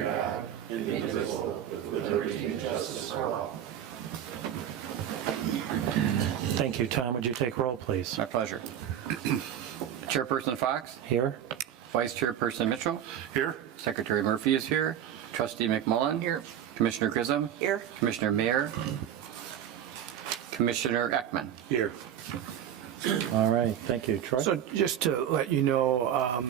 under God, indivisible, with liberty and justice for all. Thank you. Tom, would you take roll, please? My pleasure. Chairperson Fox, Here. Vice Chairperson Mitchell, Here? Secretary Murphy is here, Trustee McMullen. Here. Commissioner Grissom. Here. Commissioner Mayer. Commissioner Ekman. Here. All right. Thank you. Troy? So just to let you know,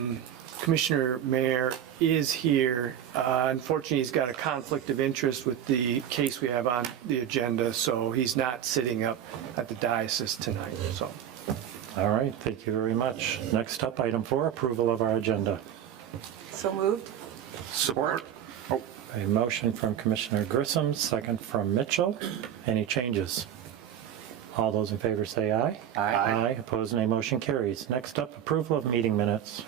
Commissioner Mayer is here. Unfortunately, he's got a conflict of interest with the case we have on the agenda, so he's not sitting up at the diocese tonight, so. All right. Thank you very much. Next up, item 4, approval of our agenda. So moved. Support? A motion from Commissioner Grissom, second from Mitchell. Any changes? All those in favor say aye. Aye. Aye. Opposed, nay. Motion carries. Next up, approval of meeting minutes.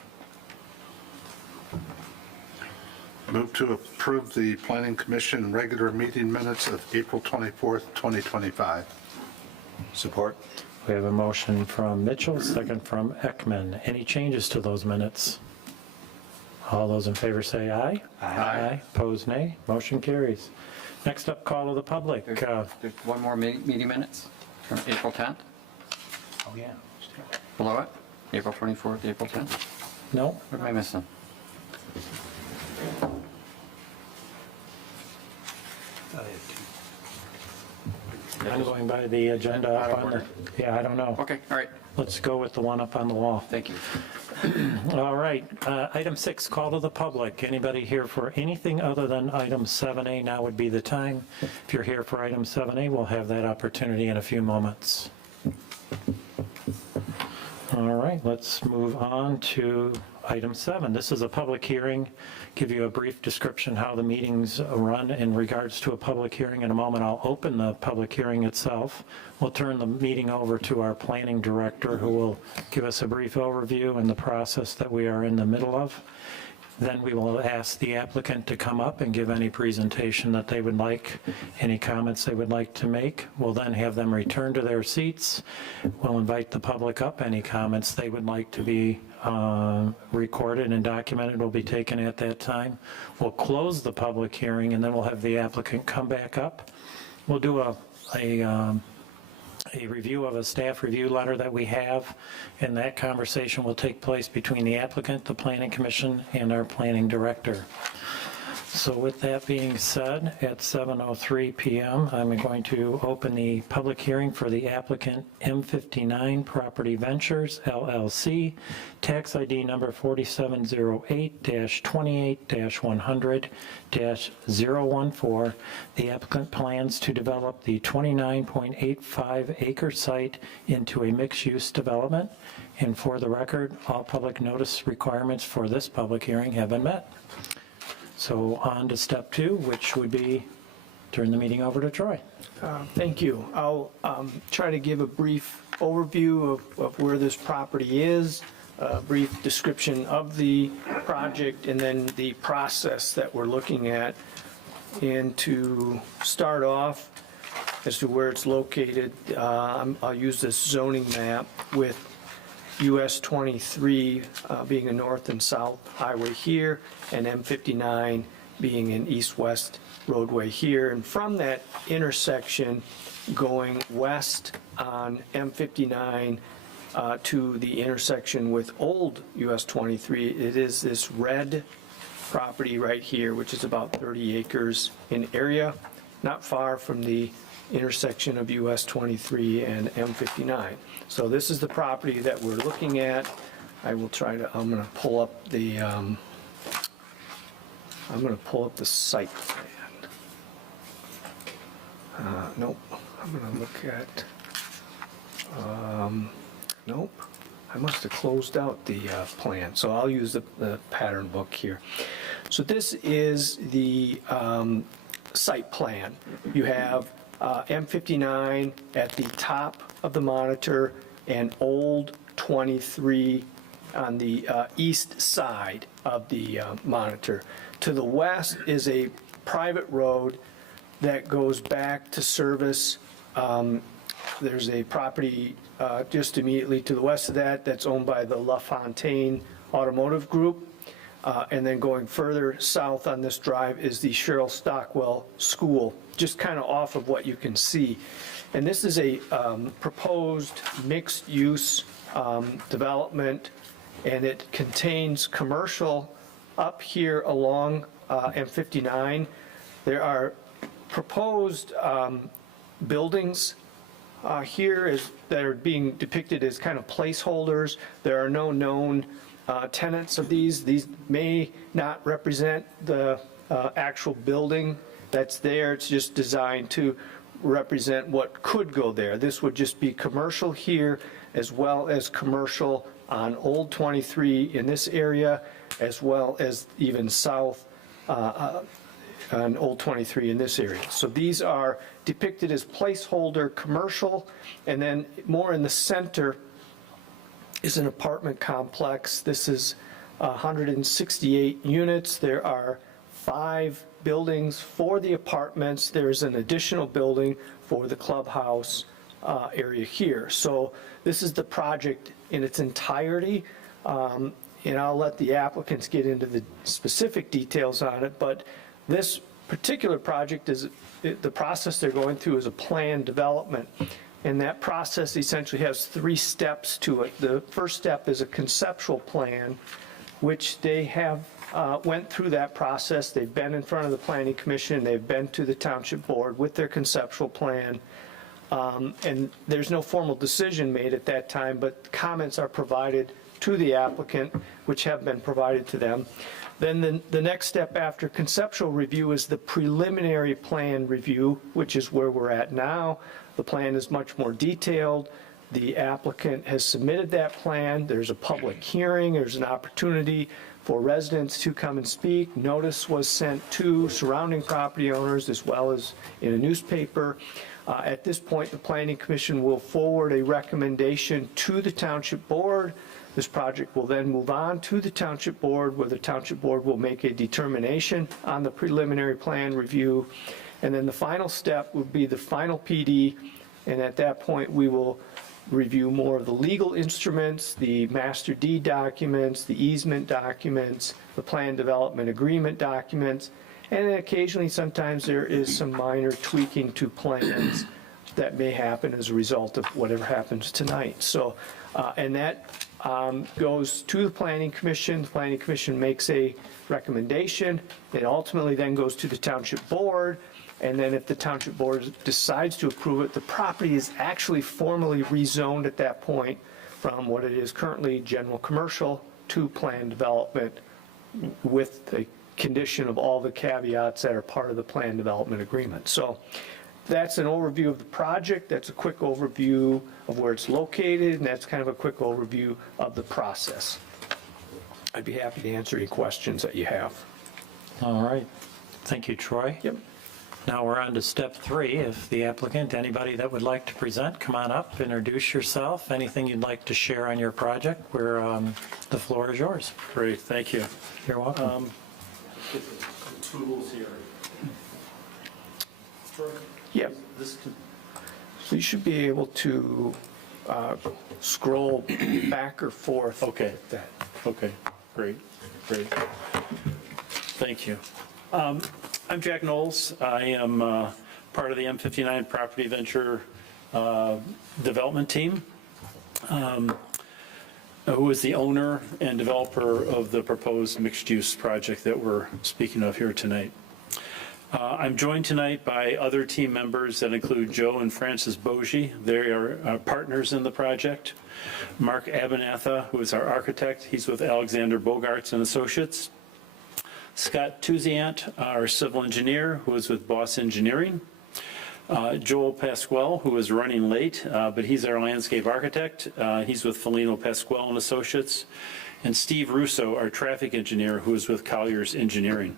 Move to approve the Planning Commission regular meeting minutes of April 24th, 2025. Support. We have a motion from Mitchell, second from Ekman. Any changes to those minutes? All those in favor say aye. Aye. Opposed, nay. Motion carries. Next up, call of the public. There's one more meeting minutes from April 10th. Oh, yeah. Below it, April 24th, April 10th. No? What am I missing? I'm going by the agenda Out up of on the, order. yeah, I don't know. Okay, all right, Let's go with the one up on the wall. thank you. All right, item 6, call to the public. Anybody here for anything other than item 7A, now would be the time. If you're here for item 7A, we'll have that opportunity in a few moments. All right, let's move on to item 7. This is a public hearing. Give you a brief description how the meetings run in regards to a public hearing. In a moment, I'll open the public hearing itself. We'll turn the meeting over to our planning director, who will give us a brief overview and the process that we are in the middle of. Then we will ask the applicant to come up and give any presentation that they would like, any comments they would like to make. We'll then have them return to their seats. We'll invite the public up. Any comments they would like to be recorded and documented will be taken at that time. We'll close the public hearing, and then we'll have the applicant come back up. We'll do a review of a staff review letter that we have, and that conversation will take place between the applicant, the Planning Commission, and our planning director. So with that being said, at 7:03 p.m., I'm going to open the public hearing for the applicant M59 Property Ventures, LLC, tax ID number 4708-28-100-014. The applicant plans to develop the 29.85 acre site into a mixed-use development. And for the record, all public notice requirements for this public hearing have been met. So on to step 2, which would be turn the meeting over to Troy. Thank you. I'll try to give a brief overview of where this property is, a brief description of the project, and then the process that we're looking at. And to start off, as to where it's located, I'll use this zoning map with US 23 being a north and south highway here, and M59 being an east-west roadway here. And from that intersection, going west on M59 to the intersection with old US 23, it is this red property right here, which is about 30 acres in area, not far from the intersection of US 23 and M59. So this is the property that we're looking at. I'm going to pull up the site plan. Nope, I'm going to look at, nope, I must have closed out the plan. So I'll use the pattern book here. So this is the site plan. You have M59 at the top of the monitor and old 23 on the east side of the monitor. To the west is a private road that goes back to service. There's a property just immediately to the west of that that's owned by the LaFontaine Automotive Group. And then going further south on this drive is the Cheryl Stockwell School, just kind of off of what you can see. And this is a proposed mixed-use development, and it contains commercial up here along M59. There are proposed buildings here that are being depicted as kind of placeholders. There are no known tenants of these. These may not represent the actual building that's there. It's just designed to represent what could go there. This would just be commercial here, as well as commercial on Old 23 in this area, as well as even south on Old 23 in this area. So these are depicted as placeholder commercial, and then more in the center is an apartment complex. This is 168 units. There are 5 buildings for the apartments. There's an additional building for the clubhouse area here. So this is the project in its entirety, and I'll let the applicants get into the specific details on it, but this particular project is, the process they're going through is a planned development. And that process essentially has 3 steps to it. The first step is a conceptual plan, which they have went through that process. They've been in front of the Planning Commission. They've been to the Township Board with their conceptual plan. And there's no formal decision made at that time, but comments are provided to the applicant, which have been provided to them. Then the next step after conceptual review is the preliminary plan review, which is where we're at now. The plan is much more detailed. The applicant has submitted that plan. There's a public hearing. There's an opportunity for residents to come and speak. Notice was sent to surrounding property owners as well as in a newspaper. At this point, the Planning Commission will forward a recommendation to the Township Board. This project will then move on to the Township Board, where the Township Board will make a determination on the preliminary plan review. And then the final step would be the final PD, and at that point, we will review more of the legal instruments, the master deed documents, the easement documents, the plan development agreement documents, and then occasionally, sometimes there is some minor tweaking to plans that may happen as a result of whatever happens tonight. So, and that goes to the Planning Commission. The Planning Commission makes a recommendation. It ultimately then goes to the Township Board. And then if the Township Board decides to approve it, the property is actually formally rezoned at that point from what it is currently general commercial to planned development with the condition of all the caveats that are part of the plan development agreement. So that's an overview of the project. That's a quick overview of where it's located, and that's kind of a quick overview of the process. I'd be happy to answer any questions that you have. All right. Thank you, Troy. Yep. Now we're on to step 3. If the applicant, anybody that would like to present, come on up, introduce yourself, anything you'd like to share on your project, where the floor is yours. Great, thank you. You're welcome. Tools here. Yep. This can, So you should be able to scroll back or forth. Okay. with that. okay, great. Thank you. I'm Jack Knowles. I am part of the M59 Property Venture development team, who is the owner and developer of the proposed mixed-use project that we're speaking of here tonight. I'm joined tonight by other team members that include Joe and Francis Bogie. They are partners in the project. Mark Abernatha, who is our architect. He's with Alexander Bogarts and Associates. Scott Tuziant, our civil engineer, who is with Boss Engineering. Joel Pasquale, who is running late, but he's our landscape architect. He's with Felino Pasquale and Associates. And Steve Russo, our traffic engineer, who is with Collier's Engineering.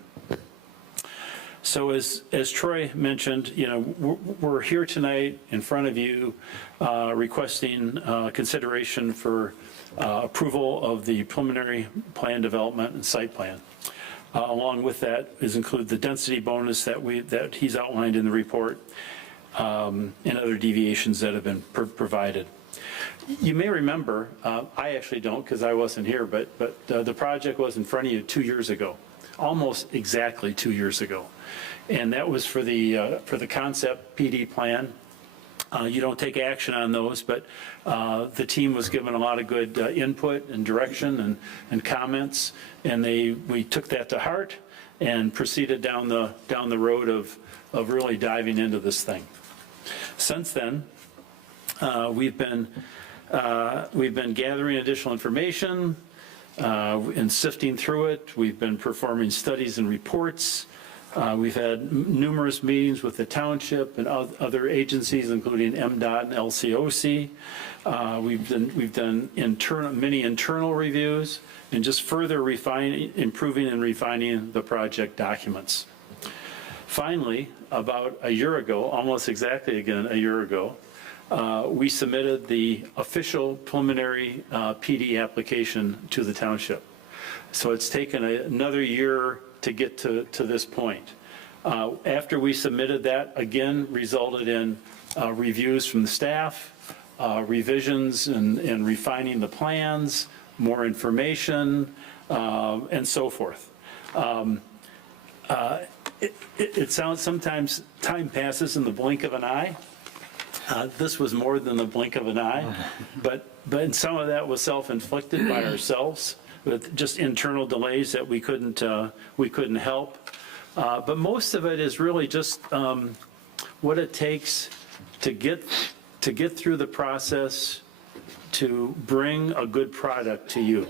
So as Troy mentioned, we're here tonight in front of you requesting consideration for approval of the preliminary plan development and site plan. Along with that is include the density bonus that he's outlined in the report and other deviations that have been provided. You may remember, I actually don't because I wasn't here, but the project was in front of you 2 years ago, almost exactly 2 years ago. And that was for the concept PD plan. You don't take action on those, but the team was given a lot of good input and direction and comments, and we took that to heart and proceeded down the road of really diving into this thing. Since then, we've been gathering additional information and sifting through it. We've been performing studies and reports. We've had numerous meetings with the township and other agencies, including MDOT and LCOC. We've done many internal reviews and just further improving and refining the project documents. Finally, about a year ago, almost exactly again a year ago, we submitted the official preliminary PD application to the township. So it's taken another year to get to this point. After we submitted that, again, resulted in reviews from the staff, revisions and refining the plans, more information, and so forth. It sounds sometimes time passes in the blink of an eye. This was more than the blink of an eye, but some of that was self-inflicted by ourselves with just internal delays that we couldn't help. But most of it is really just what it takes to get through the process to bring a good product to you.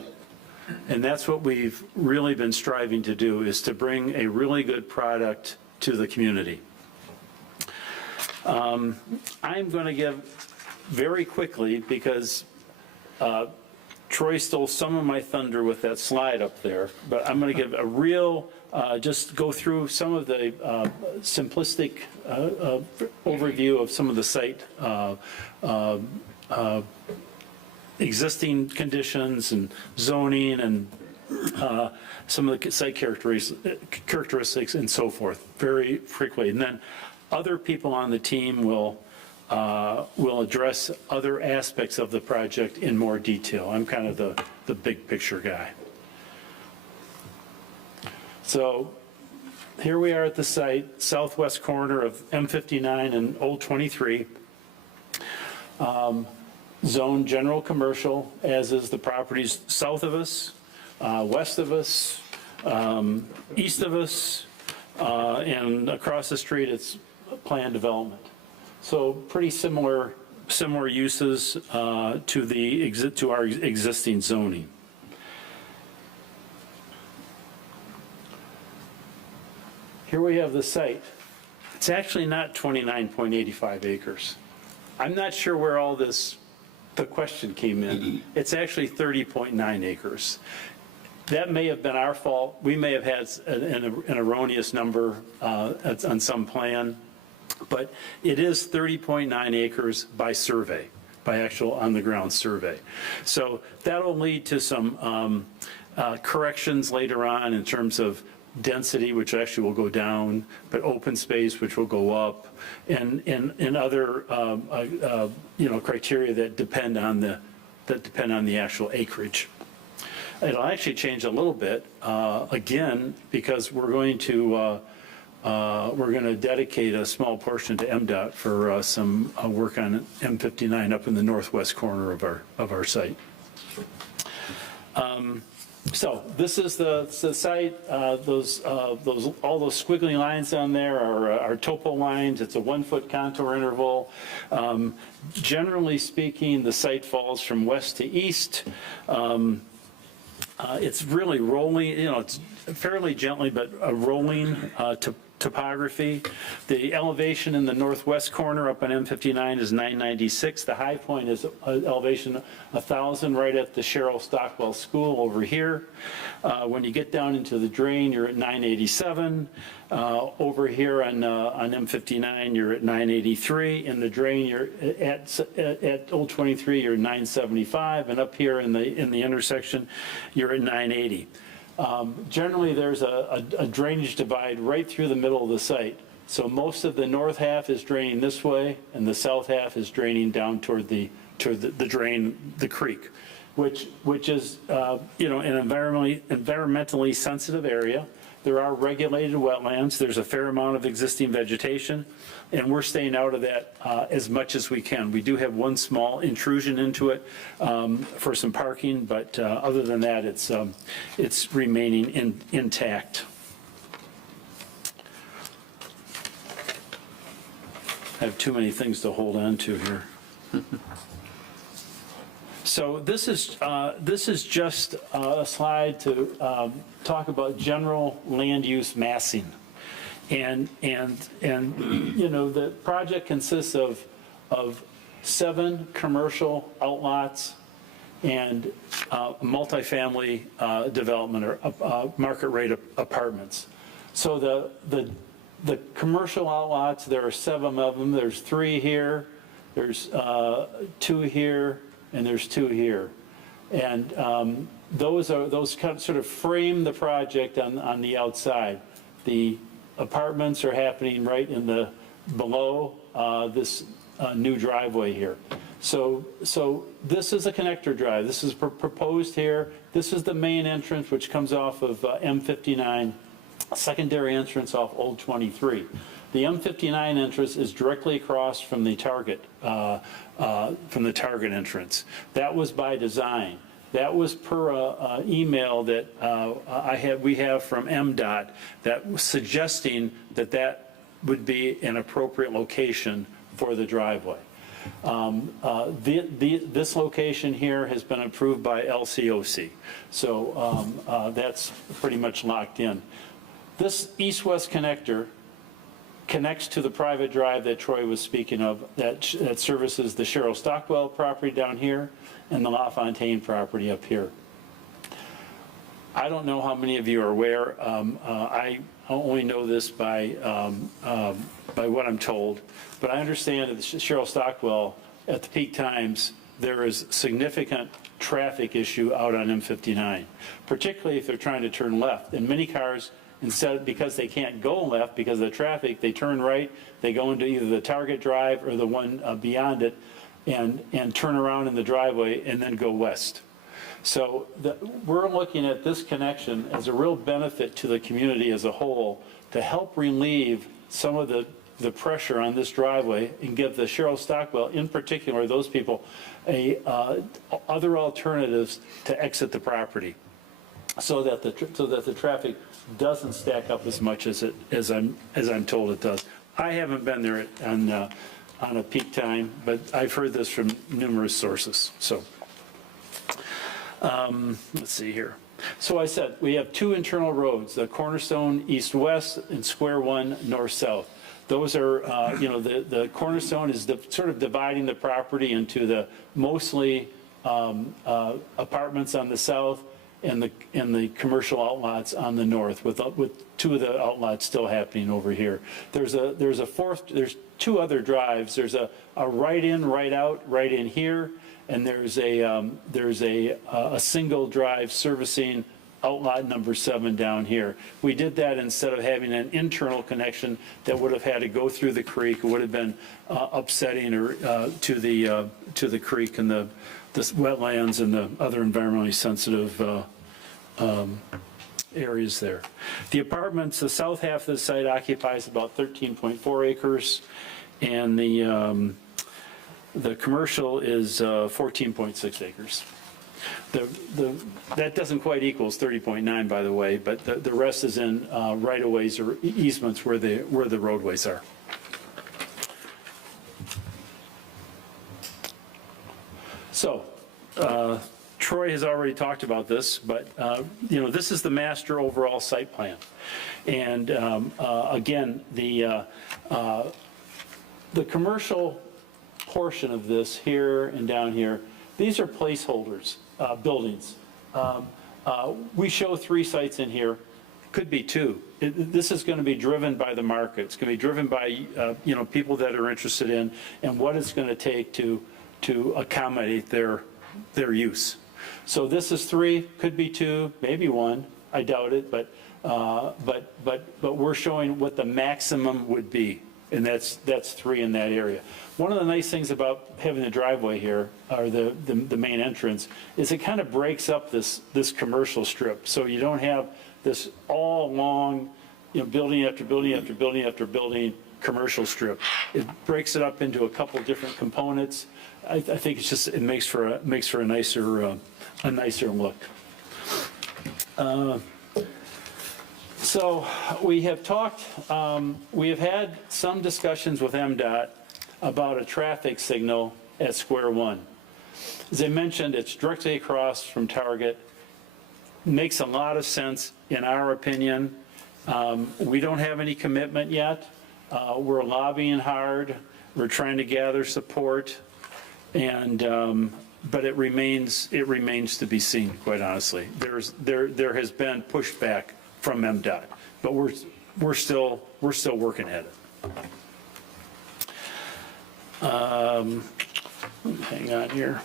And that's what we've really been striving to do, is to bring a really good product to the community. I'm going to give very quickly, because Troy stole some of my thunder with that slide up there, but I'm going to give a real, just go through some of the simplistic overview of some of the site existing conditions and zoning and some of the site characteristics and so forth very frequently. And then other people on the team will address other aspects of the project in more detail. I'm kind of the big picture guy. So here we are at the site, southwest corner of M59 and Old 23. Zone general commercial, as is the properties south of us, west of us, east of us, and across the street it's planned development. So pretty similar uses to our existing zoning. Here we have the site. It's actually not 29.85 acres. I'm not sure where all the question came in. It's actually 30.9 acres. That may have been our fault. We may have had an erroneous number on some plan, but it is 30.9 acres by survey, by actual on-the-ground survey. So that'll lead to some corrections later on in terms of density, which actually will go down, but open space, which will go up, and other criteria that depend on the actual acreage. It'll actually change a little bit again, because we're going to dedicate a small portion to MDOT for some work on M59 up in the northwest corner of our site. So this is the site. All those squiggly lines down there are topo lines. It's a 1-foot contour interval. Generally speaking, the site falls from west to east. It's really rolling. It's fairly gently, but a rolling topography. The elevation in the northwest corner up on M59 is 996. The high point is elevation 1,000 right at the Cheryl Stockwell School over here. When you get down into the drain, you're at 987. Over here on M59, you're at 983. In the drain, you're at Old 23, you're at 975, and up here in the intersection, you're at 980. Generally, there's a drainage divide right through the middle of the site. So most of the north half is draining this way, and the south half is draining down toward the the drain, the creek, which is, an environmentally sensitive area. There are regulated wetlands. There's a fair amount of existing vegetation, and we're staying out of that as much as we can. We do have one small intrusion into it for some parking, but other than that, it's remaining intact. I have too many things to hold on to here. So this is just a slide to talk about general land use massing. And the project consists of 7 commercial outlots and multifamily development or market rate apartments. So the commercial outlots, there are 7 of them. There's 3 here, there's 2 here, and there's 2 here. And those kind of sort of frame the project on the outside. The apartments are happening right in the below this new driveway here. So this is a connector drive. This is proposed here. This is the main entrance, which comes off of M59, secondary entrance off Old 23. The M59 entrance is directly across from the Target entrance. That was by design. That was per email that we have from MDOT that was suggesting that would be an appropriate location for the driveway. This location here has been approved by LCOC, so that's pretty much locked in. This east-west connector connects to the private drive that Troy was speaking of that services the Cheryl Stockwell property down here and the LaFontaine property up here. I don't know how many of you are aware. I only know this by what I'm told, but I understand that the Cheryl Stockwell, at the peak times, there is significant traffic issue out on M59, particularly if they're trying to turn left. And many cars, because they can't go left because of the traffic, they turn right, they go into either the Target drive or the one beyond it and turn around in the driveway and then go west. So we're looking at this connection as a real benefit to the community as a whole to help relieve some of the pressure on this driveway and give the Cheryl Stockwell, in particular, those people, other alternatives to exit the property, so that the traffic doesn't stack up as much as I'm told it does. I haven't been there on a peak time, but I've heard this from numerous sources. So let's see here. So I said we have 2 internal roads: the Cornerstone east-west and Square One north-south. Those are, the Cornerstone is sort of dividing the property into the mostly apartments on the south and the commercial outlots on the north, with 2 of the outlots still happening over here. There's 2 other drives. There's a right in, right out, right in here, and there's a single drive servicing outlot number 7 down here. We did that instead of having an internal connection that would have had to go through the creek. It would have been upsetting to the creek and the wetlands and the other environmentally sensitive areas there. The apartments, the south half of the site occupies about 13.4 acres, and the commercial is 14.6 acres. That doesn't quite equals 30.9, by the way, but the rest is in right-of-ways or easements where the roadways are. So, Troy has already talked about this, but this is the master overall site plan, and again, the commercial portion of this here and down here, these are placeholders, buildings. We show 3 sites in here, could be 2. This is going to be driven by the market. It's going to be driven by people that are interested in and what it's going to take to accommodate their use. So this is 3, could be 2, maybe 1. I doubt it, but we're showing what the maximum would be and that's 3 in that area. One of the nice things about having the driveway here, or the main entrance, is it kind of breaks up this commercial strip. So you don't have this all long, building after building after building after building commercial strip. It breaks it up into a couple different components. I think it's just, it makes for a nicer look. So we have talked, we have had some discussions with MDOT about a traffic signal at Square One. As I mentioned, it's directly across from Target. Makes a lot of sense in our opinion. We don't have any commitment yet. We're lobbying hard. We're trying to gather support, and but it remains to be seen, quite honestly. There has been pushback from MDOT, but we're still working at it. Hang on here.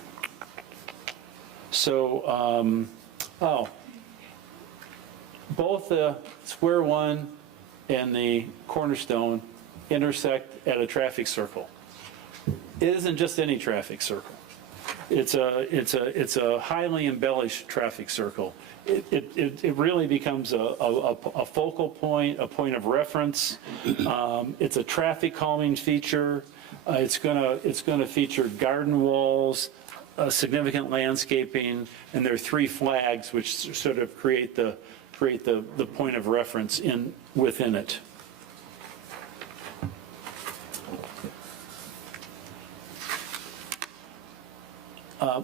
So, both the Square One and the Cornerstone intersect at a traffic circle. It isn't just any traffic circle. It's a highly embellished traffic circle. It really becomes a focal point, a point of reference. It's a traffic calming feature. It's gonna feature garden walls, significant landscaping, and there are 3 flags which sort of create the point of reference within it.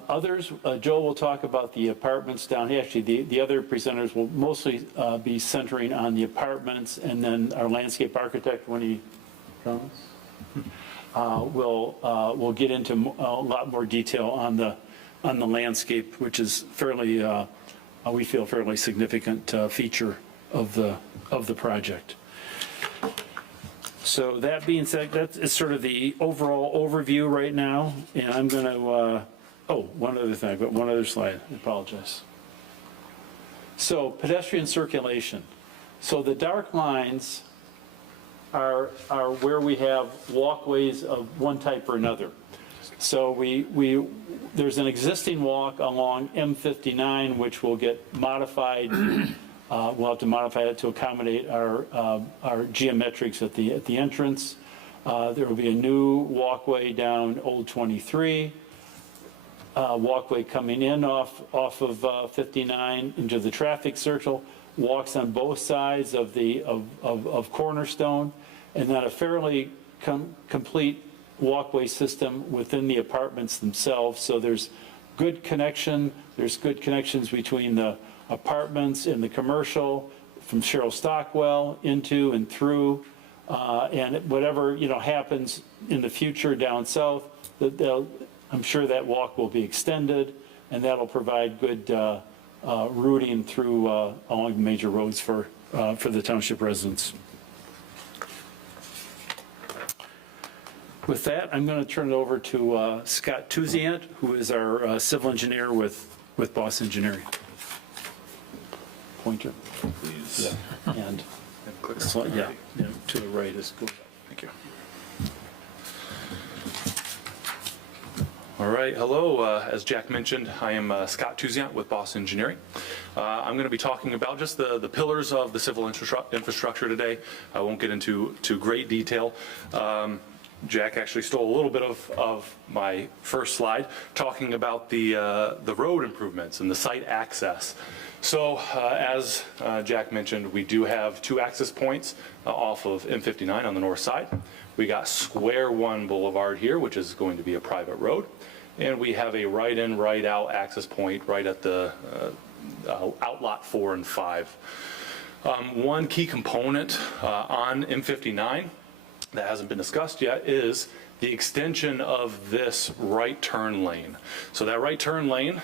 Others, Joe will talk about the apartments down here. Actually, the other presenters will mostly be centering on the apartments, and then our landscape architect, when he comes, will get into a lot more detail on the landscape, which is fairly, we feel, fairly significant feature of the project. So that being said, that is sort of the overall overview right now, and I'm going to. One other thing, I've got one other slide, I apologize. So pedestrian circulation. So the dark lines are where we have walkways of one type or another. So there's an existing walk along M59, which will get modified. We'll have to modify it to accommodate our geometrics at the entrance. There will be a new walkway down Old 23. Walkway coming in off of 59 into the traffic circle, walks on both sides of Cornerstone, and then a fairly complete walkway system within the apartments themselves. So there's good connection. There's good connections between the apartments and the commercial, from Cheryl Stockwell into and through, and whatever happens in the future down south, I'm sure that walk will be extended, and that'll provide good routing through along the major roads for the township residents. With that, I'm going to turn it over to Scott Tuziant, who is our civil engineer with Boss Engineering. Pointer. Please. Yeah. And yeah, to the right is good. Thank you. All right, hello. As Jack mentioned, I am Scott Tuziant with Boss Engineering. I'm going to be talking about just the pillars of the civil infrastructure today. I won't get into great detail. Jack actually stole a little bit of my first slide, talking about the road improvements and the site access. So as Jack mentioned, we do have 2 access points off of M59 on the north side. We got Square One Boulevard here, which is going to be a private road. And we have a right-in, right-out access point right at the outlot 4 and 5. One key component on M59 that hasn't been discussed yet is the extension of this right turn lane. So that right turn lane,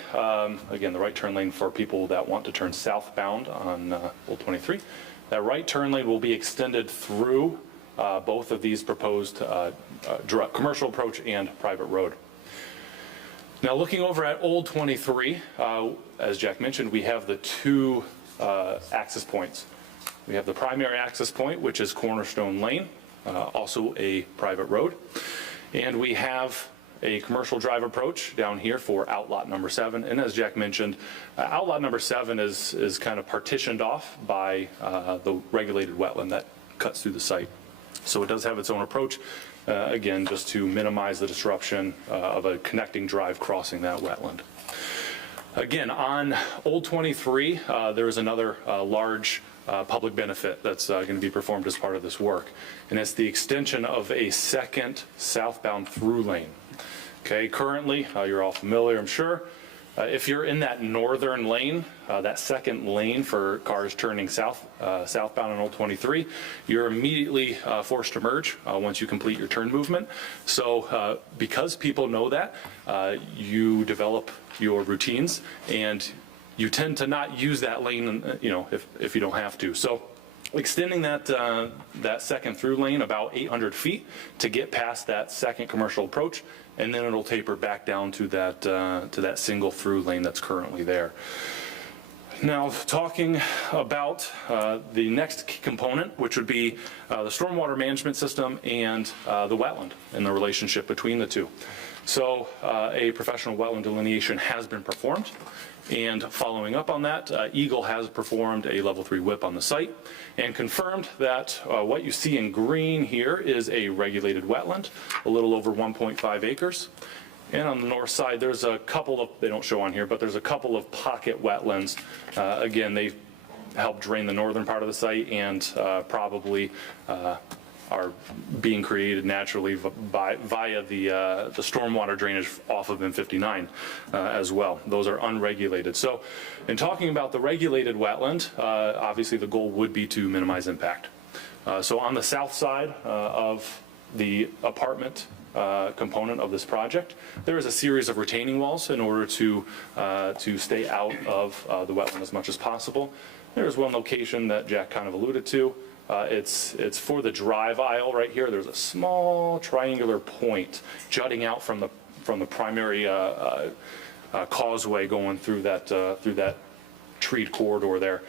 again, the right turn lane for people that want to turn southbound on Old 23, that right turn lane will be extended through both of these proposed commercial approach and private road. Now, looking over at Old 23, as Jack mentioned, we have the 2 access points. We have the primary access point, which is Cornerstone Lane, also a private road. And we have a commercial drive approach down here for outlot number 7. And as Jack mentioned, outlot number 7 is kind of partitioned off by the regulated wetland that cuts through the site. So it does have its own approach, again, just to minimize the disruption of a connecting drive crossing that wetland. Again, on Old 23, there is another large public benefit that's going to be performed as part of this work, and it's the extension of a second southbound through lane. Okay, currently, you're all familiar, I'm sure. If you're in that northern lane, that second lane for cars turning southbound on Old 23, you're immediately forced to merge once you complete your turn movement. So because people know that, you develop your routines, and you tend to not use that lane, if you don't have to. So extending that second through lane about 800 feet to get past that second commercial approach, and then it'll taper back down to that single through lane that's currently there. Now, talking about the next key component, which would be the stormwater management system and the wetland and the relationship between the two. So a professional wetland delineation has been performed. And following up on that, Eagle has performed a level 3 WIP on the site and confirmed that what you see in green here is a regulated wetland, a little over 1.5 acres. And on the north side, there's a couple of, they don't show on here, but there's a couple of pocket wetlands. Again, they help drain the northern part of the site and probably are being created naturally via the stormwater drainage off of M59 as well. Those are unregulated. So in talking about the regulated wetland, obviously the goal would be to minimize impact. So on the south side of the apartment component of this project, there is a series of retaining walls in order to stay out of the wetland as much as possible. There's one location that Jack kind of alluded to. It's for the drive aisle right here. There's a small triangular point jutting out from the primary causeway going through that treed corridor there.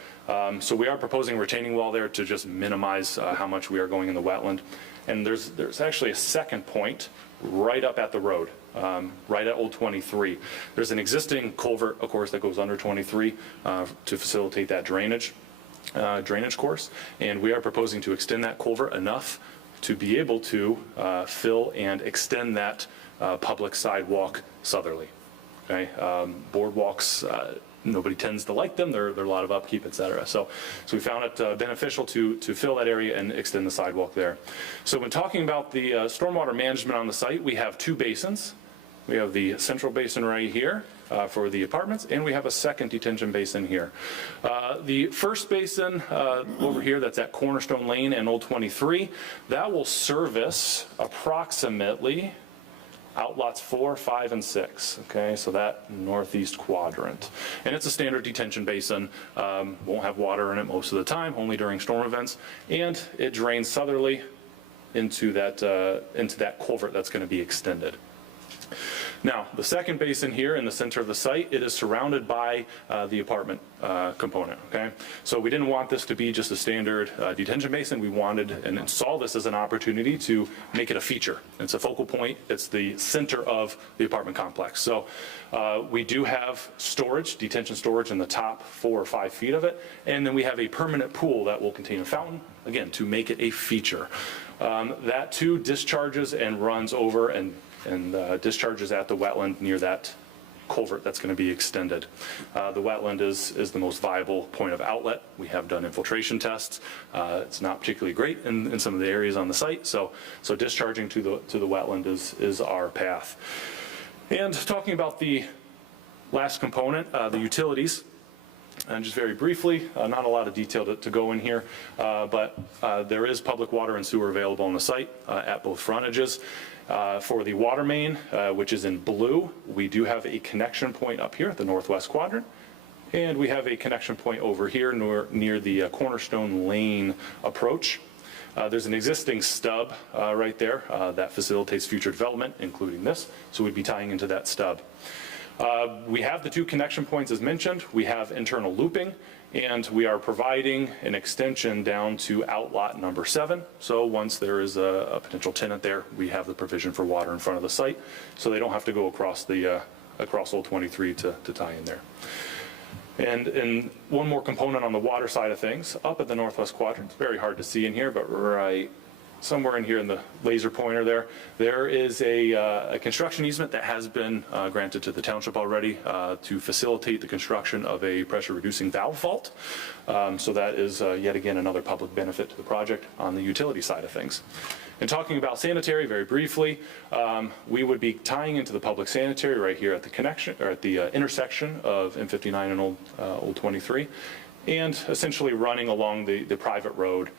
So we are proposing a retaining wall there to just minimize how much we are going in the wetland. And there's actually a second point right up at the road, right at Old 23. There's an existing culvert, of course, that goes under 23 to facilitate that drainage course, and we are proposing to extend that culvert enough to be able to fill and extend that public sidewalk southerly. Okay, boardwalks, nobody tends to like them. There are a lot of upkeep, et cetera. So we found it beneficial to fill that area and extend the sidewalk there. So when talking about the stormwater management on the site, we have 2 basins. We have the central basin right here for the apartments, and we have a second detention basin here. The first basin over here, that's at Cornerstone Lane and Old 23, that will service approximately outlots 4, 5, and 6. Okay, so that northeast quadrant. And it's a standard detention basin, won't have water in it most of the time, only during storm events, and it drains southerly into that culvert that's going to be extended. Now, the second basin here in the center of the site, it is surrounded by the apartment component, okay? So we didn't want this to be just a standard detention basin. We wanted and saw this as an opportunity to make it a feature. It's a focal point. It's the center of the apartment complex. So we do have storage, detention storage in the top 4 or 5 feet of it, and then we have a permanent pool that will contain a fountain, again, to make it a feature. That too discharges and runs over and discharges at the wetland near that culvert that's going to be extended. The wetland is the most viable point of outlet. We have done infiltration tests. It's not particularly great in some of the areas on the site, so discharging to the wetland is our path. And talking about the last component, the utilities. And just very briefly, not a lot of detail to go in here, but there is public water and sewer available on the site at both frontages. For the water main, which is in blue, we do have a connection point up here at the northwest quadrant, and we have a connection point over here near the Cornerstone Lane approach. There's an existing stub right there that facilitates future development, including this, so we'd be tying into that stub. We have the 2 connection points as mentioned. We have internal looping, And we are providing an extension down to outlot number 7. So once there is a potential tenant there, we have the provision for water in front of the site, so they don't have to go across Old 23 to tie in there. And one more component on the water side of things, up at the northwest quadrant, it's very hard to see in here, but right somewhere in here in the laser pointer there is a construction easement that has been granted to the township already to facilitate the construction of a pressure reducing valve vault. So that is yet again another public benefit to the project on the utility side of things. And talking about sanitary very briefly, we would be tying into the public sanitary right here at the connection, or at the intersection of M59 and Old 23, and essentially running along the private road,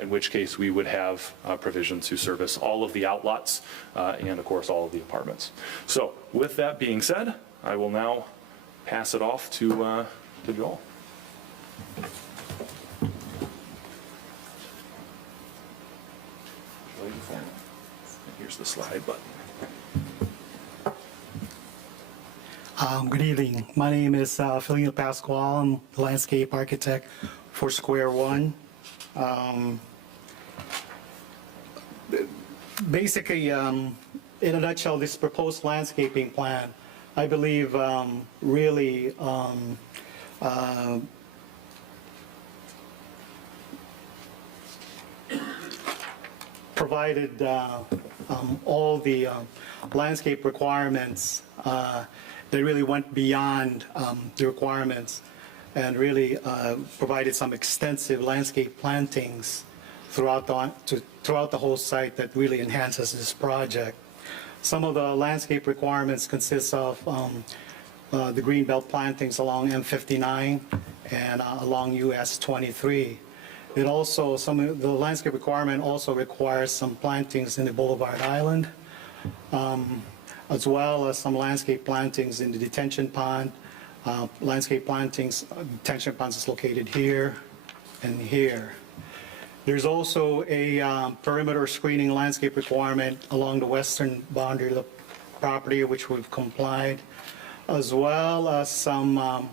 in which case we would have provision to service all of the outlots and of course all of the apartments. So with that being said, I will now pass it off to Joel. Here's the slide button. Good evening. My name is Filino Pasquale. I'm the landscape architect for Square One. Basically, in a nutshell, this proposed landscaping plan, I believe, really provided all the landscape requirements that really went beyond the requirements, and really provided some extensive landscape plantings throughout the whole site that really enhances this project. Some of the landscape requirements consist of the greenbelt plantings along M59 and along US 23. It also, the landscape requirement also requires some plantings in the Boulevard Island, as well as some landscape plantings in the detention pond. Landscape plantings, detention ponds is located here and here. There's also a perimeter screening landscape requirement along the western boundary of the property, which we've complied, as well as some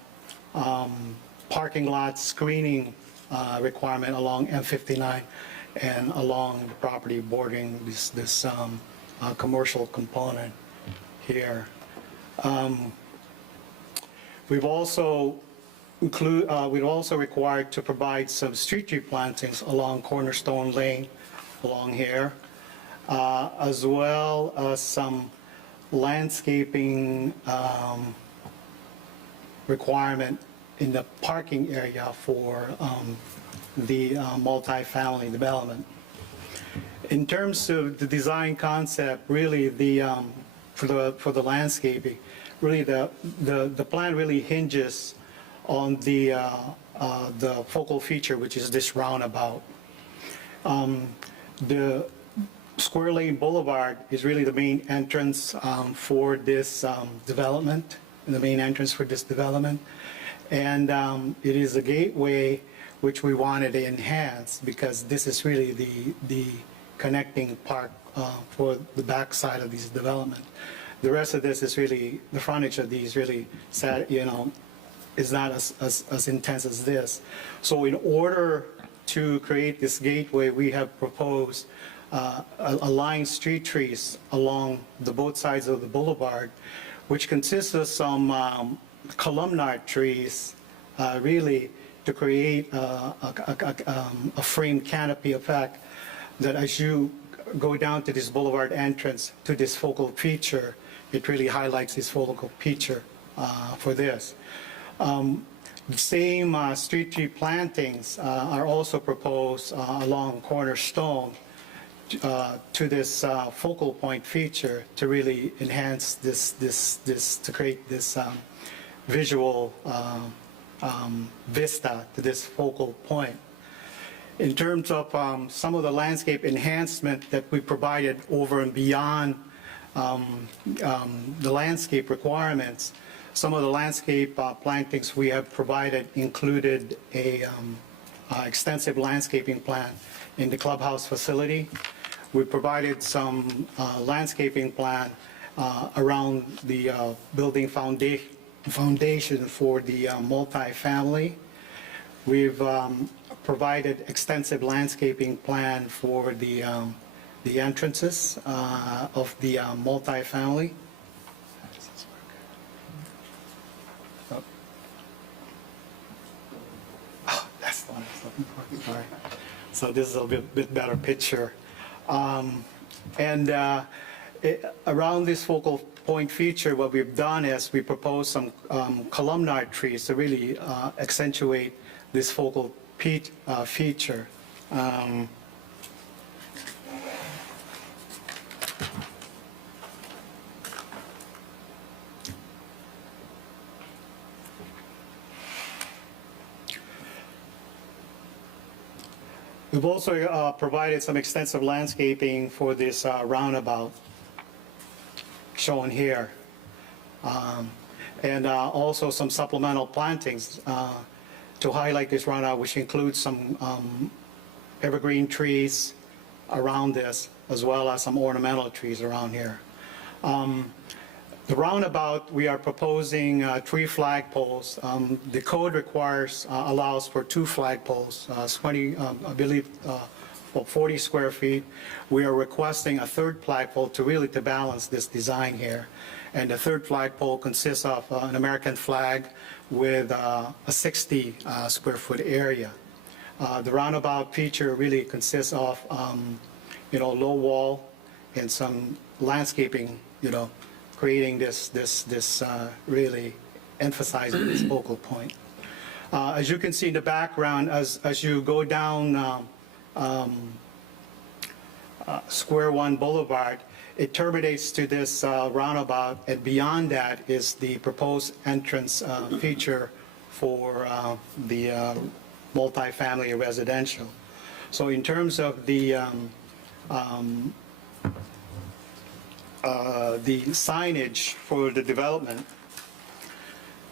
parking lot screening requirement along M59 and along the property bordering this commercial component here. We've also required to provide some street tree plantings along Cornerstone Lane along here, as well as some landscaping requirement in the parking area for the multifamily development. In terms of the design concept, really for the landscaping, really the plan really hinges on the focal feature, which is this roundabout. The Square Lane Boulevard is really the main entrance for this development, and it is a gateway which we wanted to enhance because this is really the connecting part for the backside of this development. The rest of this is really, the frontage of these really, is not as intense as this. So in order to create this gateway, we have proposed aligned street trees along both sides of the boulevard, which consists of some columnar trees, really to create a framed canopy effect that as you go down to this boulevard entrance to this focal feature, it really highlights this focal feature for this. The same street tree plantings are also proposed along Cornerstone to this focal point feature to really enhance to create this visual vista to this focal point. In terms of some of the landscape enhancement that we provided over and beyond the landscape requirements, some of the landscape plantings we have provided included a extensive landscaping plan in the clubhouse facility. We provided some landscaping plan around the building foundation for the multifamily. We've provided extensive landscaping plan for the entrances of the multifamily. Oh, that's the one I was looking for, sorry. So this is a bit better picture. Around this focal point feature, what we've done is we proposed some columnar trees to really accentuate this focal feature. We've also provided some extensive landscaping for this roundabout shown here. And also some supplemental plantings to highlight this roundabout, which includes some evergreen trees around this, as well as some ornamental trees around here. The roundabout, we are proposing 3 flagpoles. The code allows for 2 flagpoles, 20, I believe, 40 square feet. We are requesting a 3rd flagpole to balance this design here. And the 3rd flagpole consists of an American flag with a 60 square foot area. The roundabout feature really consists of, low wall and some landscaping, creating this really emphasizing this focal point. As you can see in the background, as you go down Square One Boulevard, it terminates to this roundabout, and beyond that is the proposed entrance feature for the multifamily residential. So in terms of the signage for the development,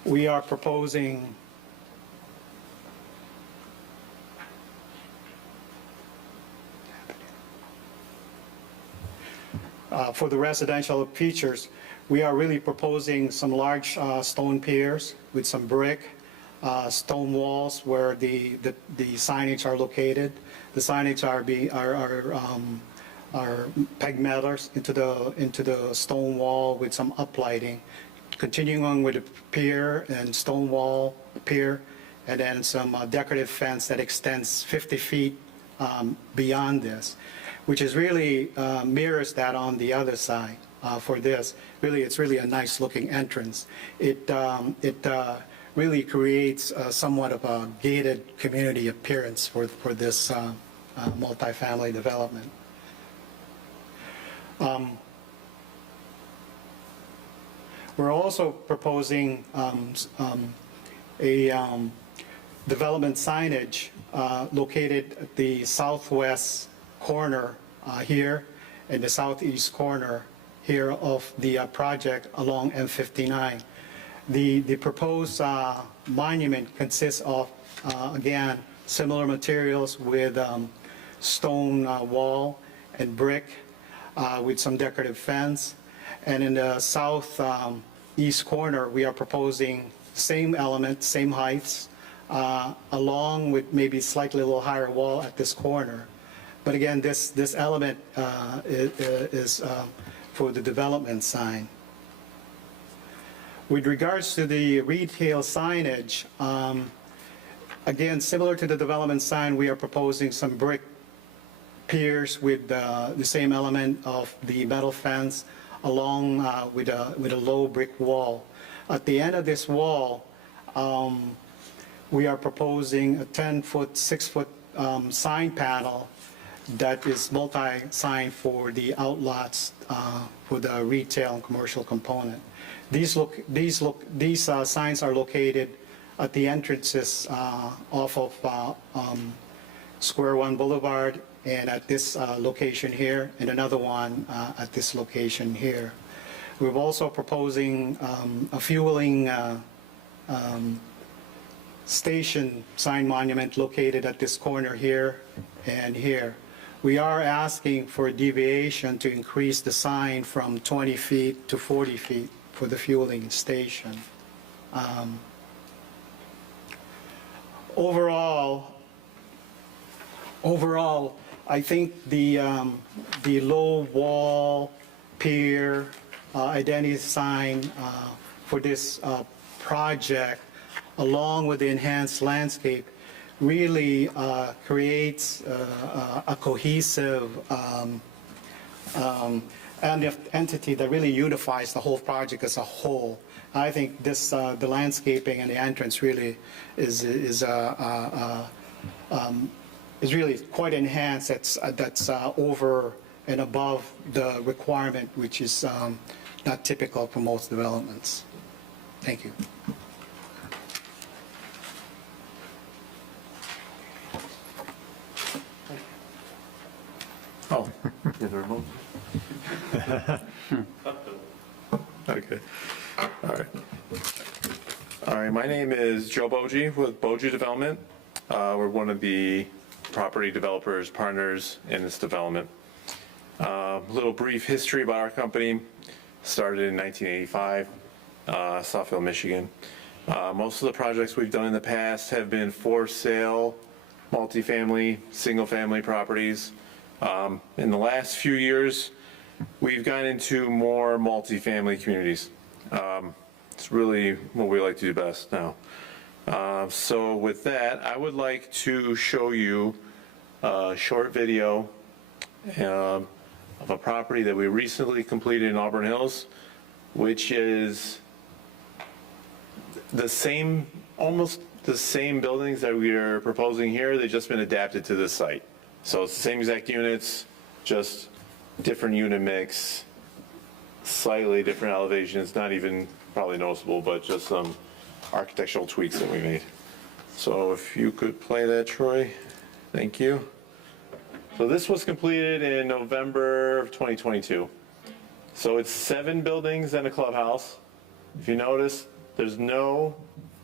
we are proposing for the residential features, we are really proposing some large stone piers with some brick, stone walls where the signage are located. The signage are peg metals into the stone wall with some uplighting. Continuing on with the pier and stone wall pier, and then some decorative fence that extends 50 feet beyond this, which is really mirrors that on the other side for this. Really, it's really a nice looking entrance. It really creates somewhat of a gated community appearance for this multifamily development. We're also proposing a development signage located at the southwest corner here and the southeast corner here of the project along M59. The proposed monument consists of, again, similar materials with stone wall and brick with some decorative fence. And in the southeast corner, we are proposing same element, same heights, along with maybe slightly a little higher wall at this corner. But again, this element is for the development sign. With regards to the retail signage, again, similar to the development sign, we are proposing some brick piers with the same element of the metal fence along with a low brick wall. At the end of this wall, we are proposing a 10-foot, 6-foot sign panel that is multi-sign for the outlots for the retail and commercial component. These signs are located at the entrances off of Square One Boulevard, and at this location here, and another one at this location here. We're also proposing a fueling station sign monument located at this corner here and here. We are asking for a deviation to increase the sign from 20 feet to 40 feet for the fueling station. overall, I think the low wall pier identity sign for this project, along with the enhanced landscape, really creates a cohesive entity that really unifies the whole project as a whole. I think this, the landscaping and the entrance really is really quite enhanced. That's over and above the requirement, which is not typical for most developments. Thank you. Oh. Okay. All right. All right, my name is Joe Boji with Boji Development. We're one of the property developers, partners in this development. A little brief history about our company. Started in 1985, Southfield, Michigan. Most of the projects we've done in the past have been for sale, multifamily, single-family properties. In the last few years, we've gone into more multifamily communities. It's really what we like to do best now. So with that, I would like to show you a short video of a property that we recently completed in Auburn Hills, which is the same, almost the same buildings that we are proposing here. They've just been adapted to this site. So it's the same exact units, just different unit mix, slightly different elevations, not even probably noticeable, but just some architectural tweaks that we made. So if you could play that, Troy, thank you. So this was completed in November of 2022. So it's 7 buildings and a clubhouse. If you notice, there's no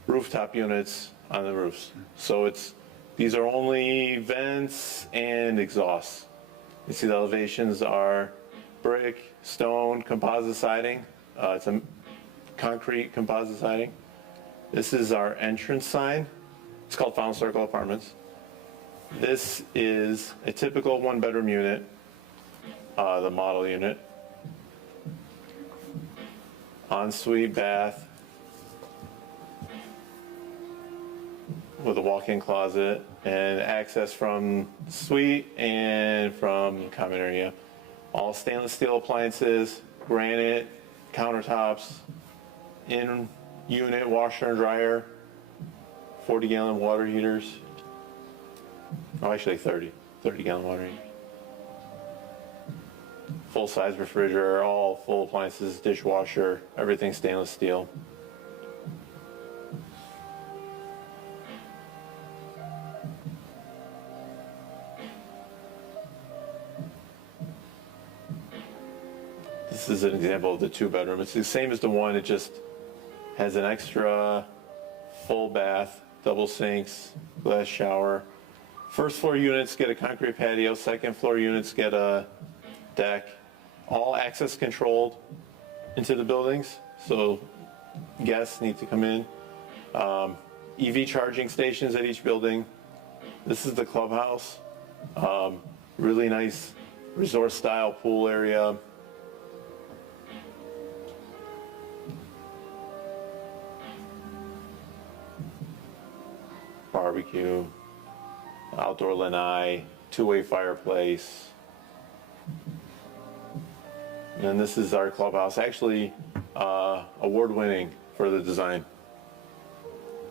rooftop units on the roofs. So these are only vents and exhausts. You see the elevations are brick, stone, composite siding. It's a concrete composite siding. This is our entrance sign. It's called Fountain Circle Apartments. This is a typical 1-bedroom unit, the model unit. Ensuite bath with a walk-in closet and access from suite and from common area. All stainless steel appliances, granite countertops, in-unit washer and dryer, 40-gallon water heaters. Oh, actually 30-gallon water heaters. Full-size refrigerator, all full appliances, dishwasher, everything stainless steel. This is an example of the 2-bedroom. It's the same as the one, it just has an extra full bath, double sinks, glass shower. First floor units get a concrete patio, second floor units get a deck. All access controlled into the buildings, so guests need to come in. EV charging stations at each building. This is the clubhouse. Really nice resort style pool area. Barbecue, outdoor lanai, 2-way fireplace. And this is our clubhouse, actually award-winning for the design.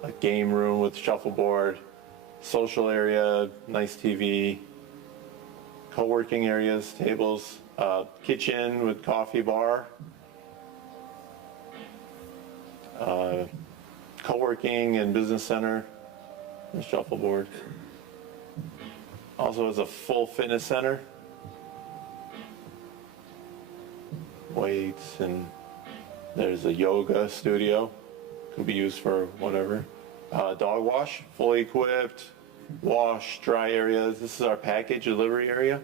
A game room with shuffleboard, social area, nice TV, co-working areas, tables, kitchen with coffee bar, co-working and business center. The shuffleboard. Also has a full fitness center. Weights, and there's a yoga studio. Could be used for whatever. Dog wash, fully equipped. Wash, dry areas. This is our package delivery area.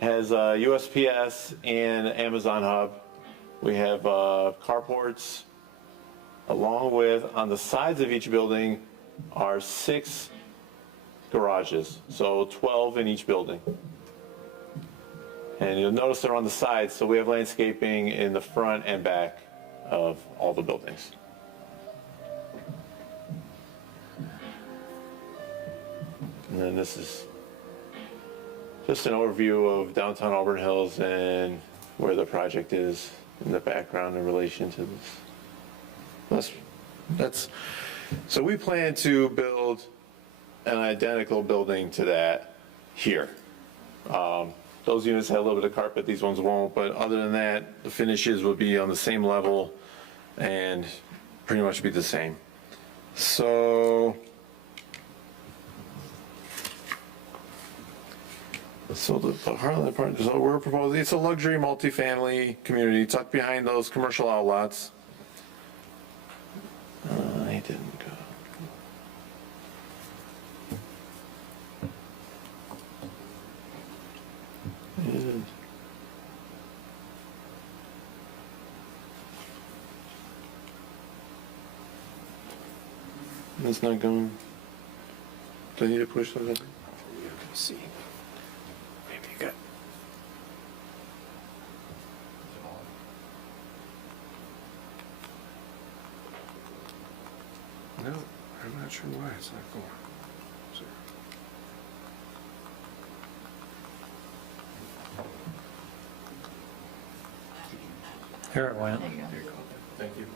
Has USPS and Amazon hub. We have carports, along with, on the sides of each building, are 6 garages, so 12 in each building. And you'll notice they're on the sides, so we have landscaping in the front and back of all the buildings. And then this is just an overview of downtown Auburn Hills and where the project is in the background in relation to this. So we plan to build an identical building to that here. Those units have a little bit of carpet, these ones won't, but other than that, the finishes will be on the same level and pretty much be the same. So the Heartland Apartments, so we're proposing, it's a luxury multifamily community tucked behind those commercial outlets. I didn't go. And it's not going. Do I need to push those up? Let's see. Maybe you got. No, I'm not sure why it's not going. Here it went. Thank you.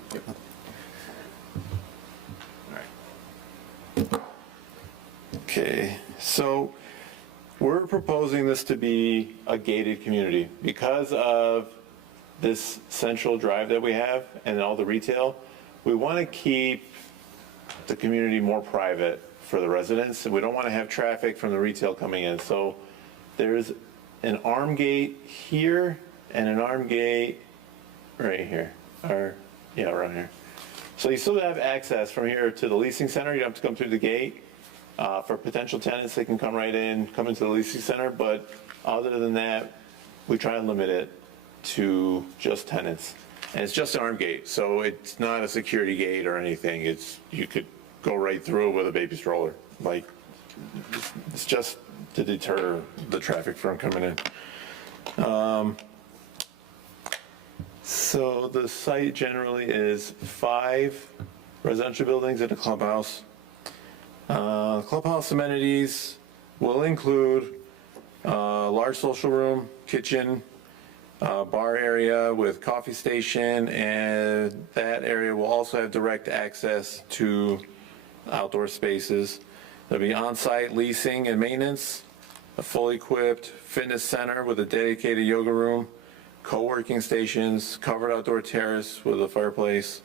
Okay, so we're proposing this to be a gated community because of this central drive that we have and all the retail. We want to keep the community more private for the residents, and we don't want to have traffic from the retail coming in. So there's an arm gate here and an arm gate right here, or yeah, around here. So you still have access from here to the leasing center. You don't have to come through the gate. For potential tenants, they can come right in, come into the leasing center, but other than that, we try and limit it to just tenants. And it's just an arm gate, so it's not a security gate or anything. You could go right through it with a baby stroller. Like, it's just to deter the traffic from coming in. So the site generally is 5 residential buildings and a clubhouse. Clubhouse amenities will include large social room, kitchen, bar area with coffee station, and that area will also have direct access to outdoor spaces. There'll be on-site leasing and maintenance, a fully equipped fitness center with a dedicated yoga room, co-working stations, covered outdoor terrace with a fireplace,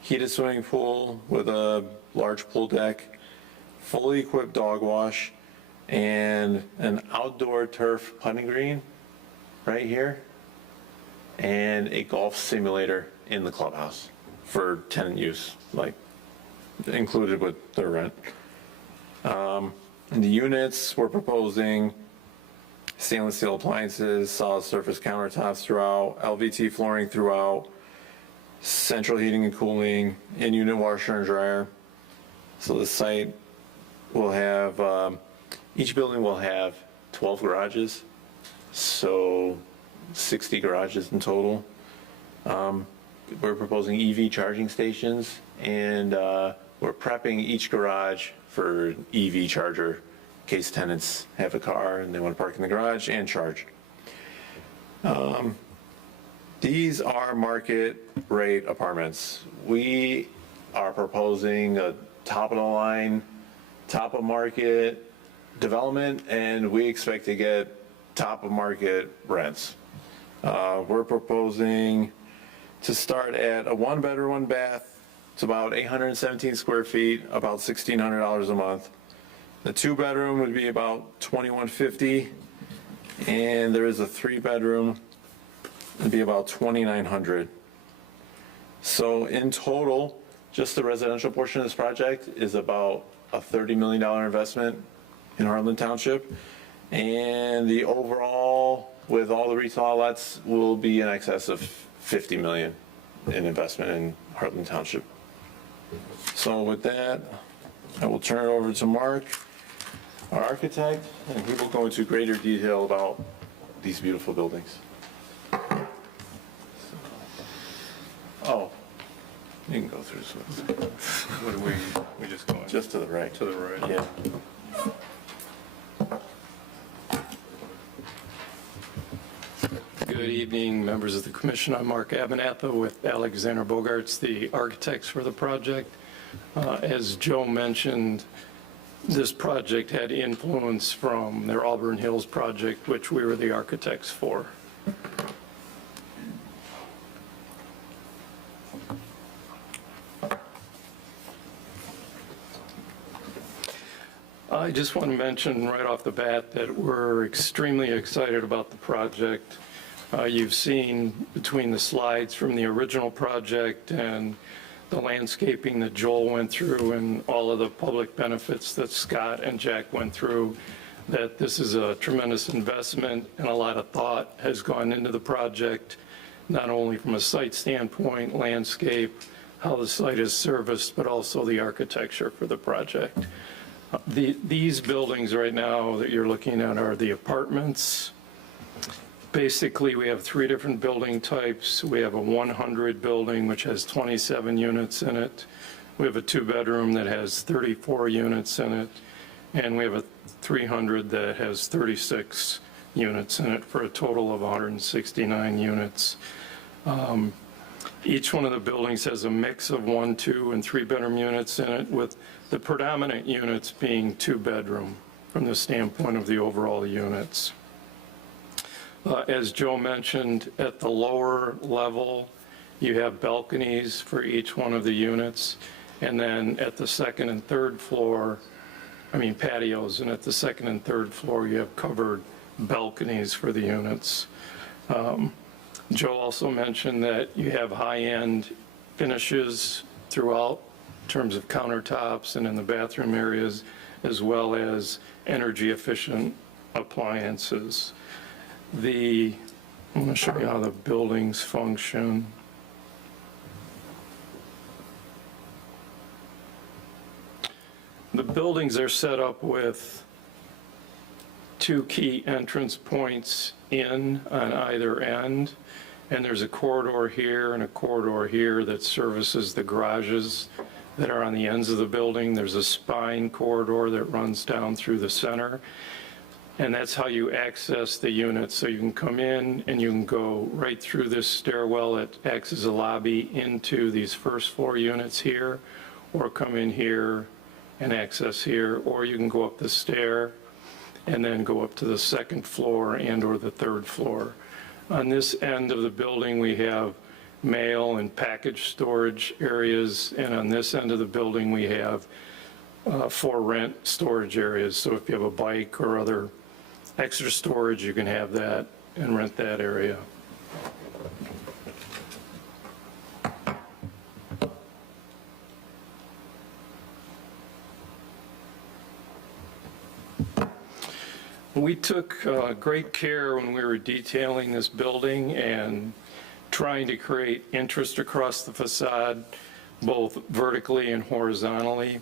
heated swimming pool with a large pool deck, fully equipped dog wash, and an outdoor turf putting green right here, and a golf simulator in the clubhouse for tenant use, like included with their rent. In the units, we're proposing stainless steel appliances, solid surface countertops throughout, LVT flooring throughout, central heating and cooling, in-unit washer and dryer. So the site will have, each building will have 12 garages, so 60 garages in total. We're proposing EV charging stations, and we're prepping each garage for EV charger in case tenants have a car and they want to park in the garage and charge. These are market rate apartments. We are proposing a top of the line, top of market development, and we expect to get top of market rents. We're proposing to start at a 1-bedroom, 1-bath. It's about 817 square feet, about $1,600 a month. The 2-bedroom would be about $2,150, and there is a 3-bedroom. It'd be about $2,900. So in total, just the residential portion of this project is about a $30 million investment in Heartland Township, and the overall, with all the retail outlets, will be in excess of $50 million in investment in Heartland Township. So with that, I will turn it over to Mark, our architect, and he will go into greater detail about these beautiful buildings. Oh, you can go through this one. What do we just go Just to the right. to the right? Yeah. Good evening, members of the commission. I'm Mark Abenatha with Alexander Bogarts, the architects for the project. As Joe mentioned, this project had influence from their Auburn Hills project, which we were the architects for. I just want to mention right off the bat that we're extremely excited about the project. You've seen between the slides from the original project and the landscaping that Joel went through and all of the public benefits that Scott and Jack went through, that this is a tremendous investment and a lot of thought has gone into the project, not only from a site standpoint, landscape, how the site is serviced, but also the architecture for the project. These buildings right now that you're looking at are the apartments. Basically, we have three different building types. We have a 100 building, which has 27 units in it. We have a two-bedroom that has 34 units in it. And we have a 300 that has 36 units in it for a total of 169 units. Each one of the buildings has a mix of 1, 2, and 3-bedroom units in it, with the predominant units being 2-bedroom from the standpoint of the overall units. As Joe mentioned, at the lower level, you have balconies for each one of the units. And then at the second and third floor, patios, and at the second and third floor, you have covered balconies for the units. Joe also mentioned that you have high-end finishes throughout in terms of countertops and in the bathroom areas, as well as energy-efficient appliances. I'm going to show you how the buildings function. The buildings are set up with two key entrance points in on either end, and there's a corridor here and a corridor here that services the garages that are on the ends of the building. There's a spine corridor that runs down through the center, and that's how you access the units. So you can come in and you can go right through this stairwell that acts as a lobby into these first floor units here, or come in here and access here, or you can go up the stair and then go up to the second floor and or the third floor. On this end of the building, we have mail and package storage areas, and on this end of the building, we have for rent storage areas. So if you have a bike or other extra storage, you can have that and rent that area. We took great care when we were detailing this building and trying to create interest across the facade, both vertically and horizontally.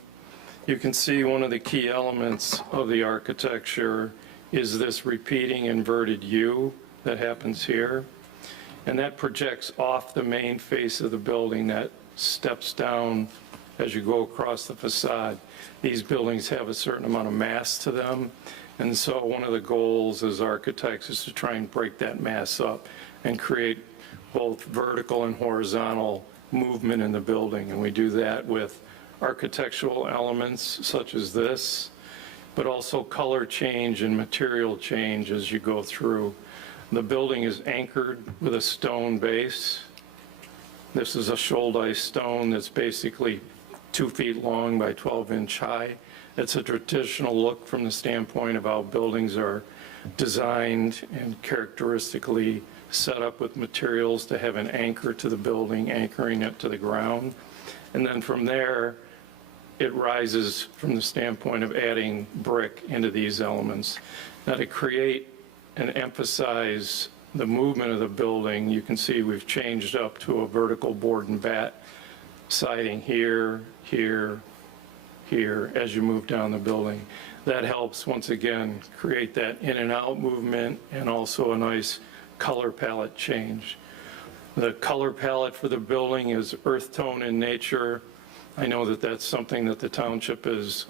You can see one of the key elements of the architecture is this repeating inverted U that happens here. And that projects off the main face of the building that steps down as you go across the facade. These buildings have a certain amount of mass to them. And so one of the goals as architects is to try and break that mass up and create both vertical and horizontal movement in the building. And we do that with architectural elements such as this, but also color change and material change as you go through. The building is anchored with a stone base. This is a shoal-dice stone that's basically 2 feet long by 12-inch high. It's a traditional look from the standpoint of how buildings are designed and characteristically set up with materials to have an anchor to the building, anchoring it to the ground. And then from there, it rises from the standpoint of adding brick into these elements. Now, to create and emphasize the movement of the building, you can see we've changed up to a vertical board and bat siding here, here, here as you move down the building. That helps, once again, create that in and out movement and also a nice color palette change. The color palette for the building is earth tone in nature. I know that that's something that the township is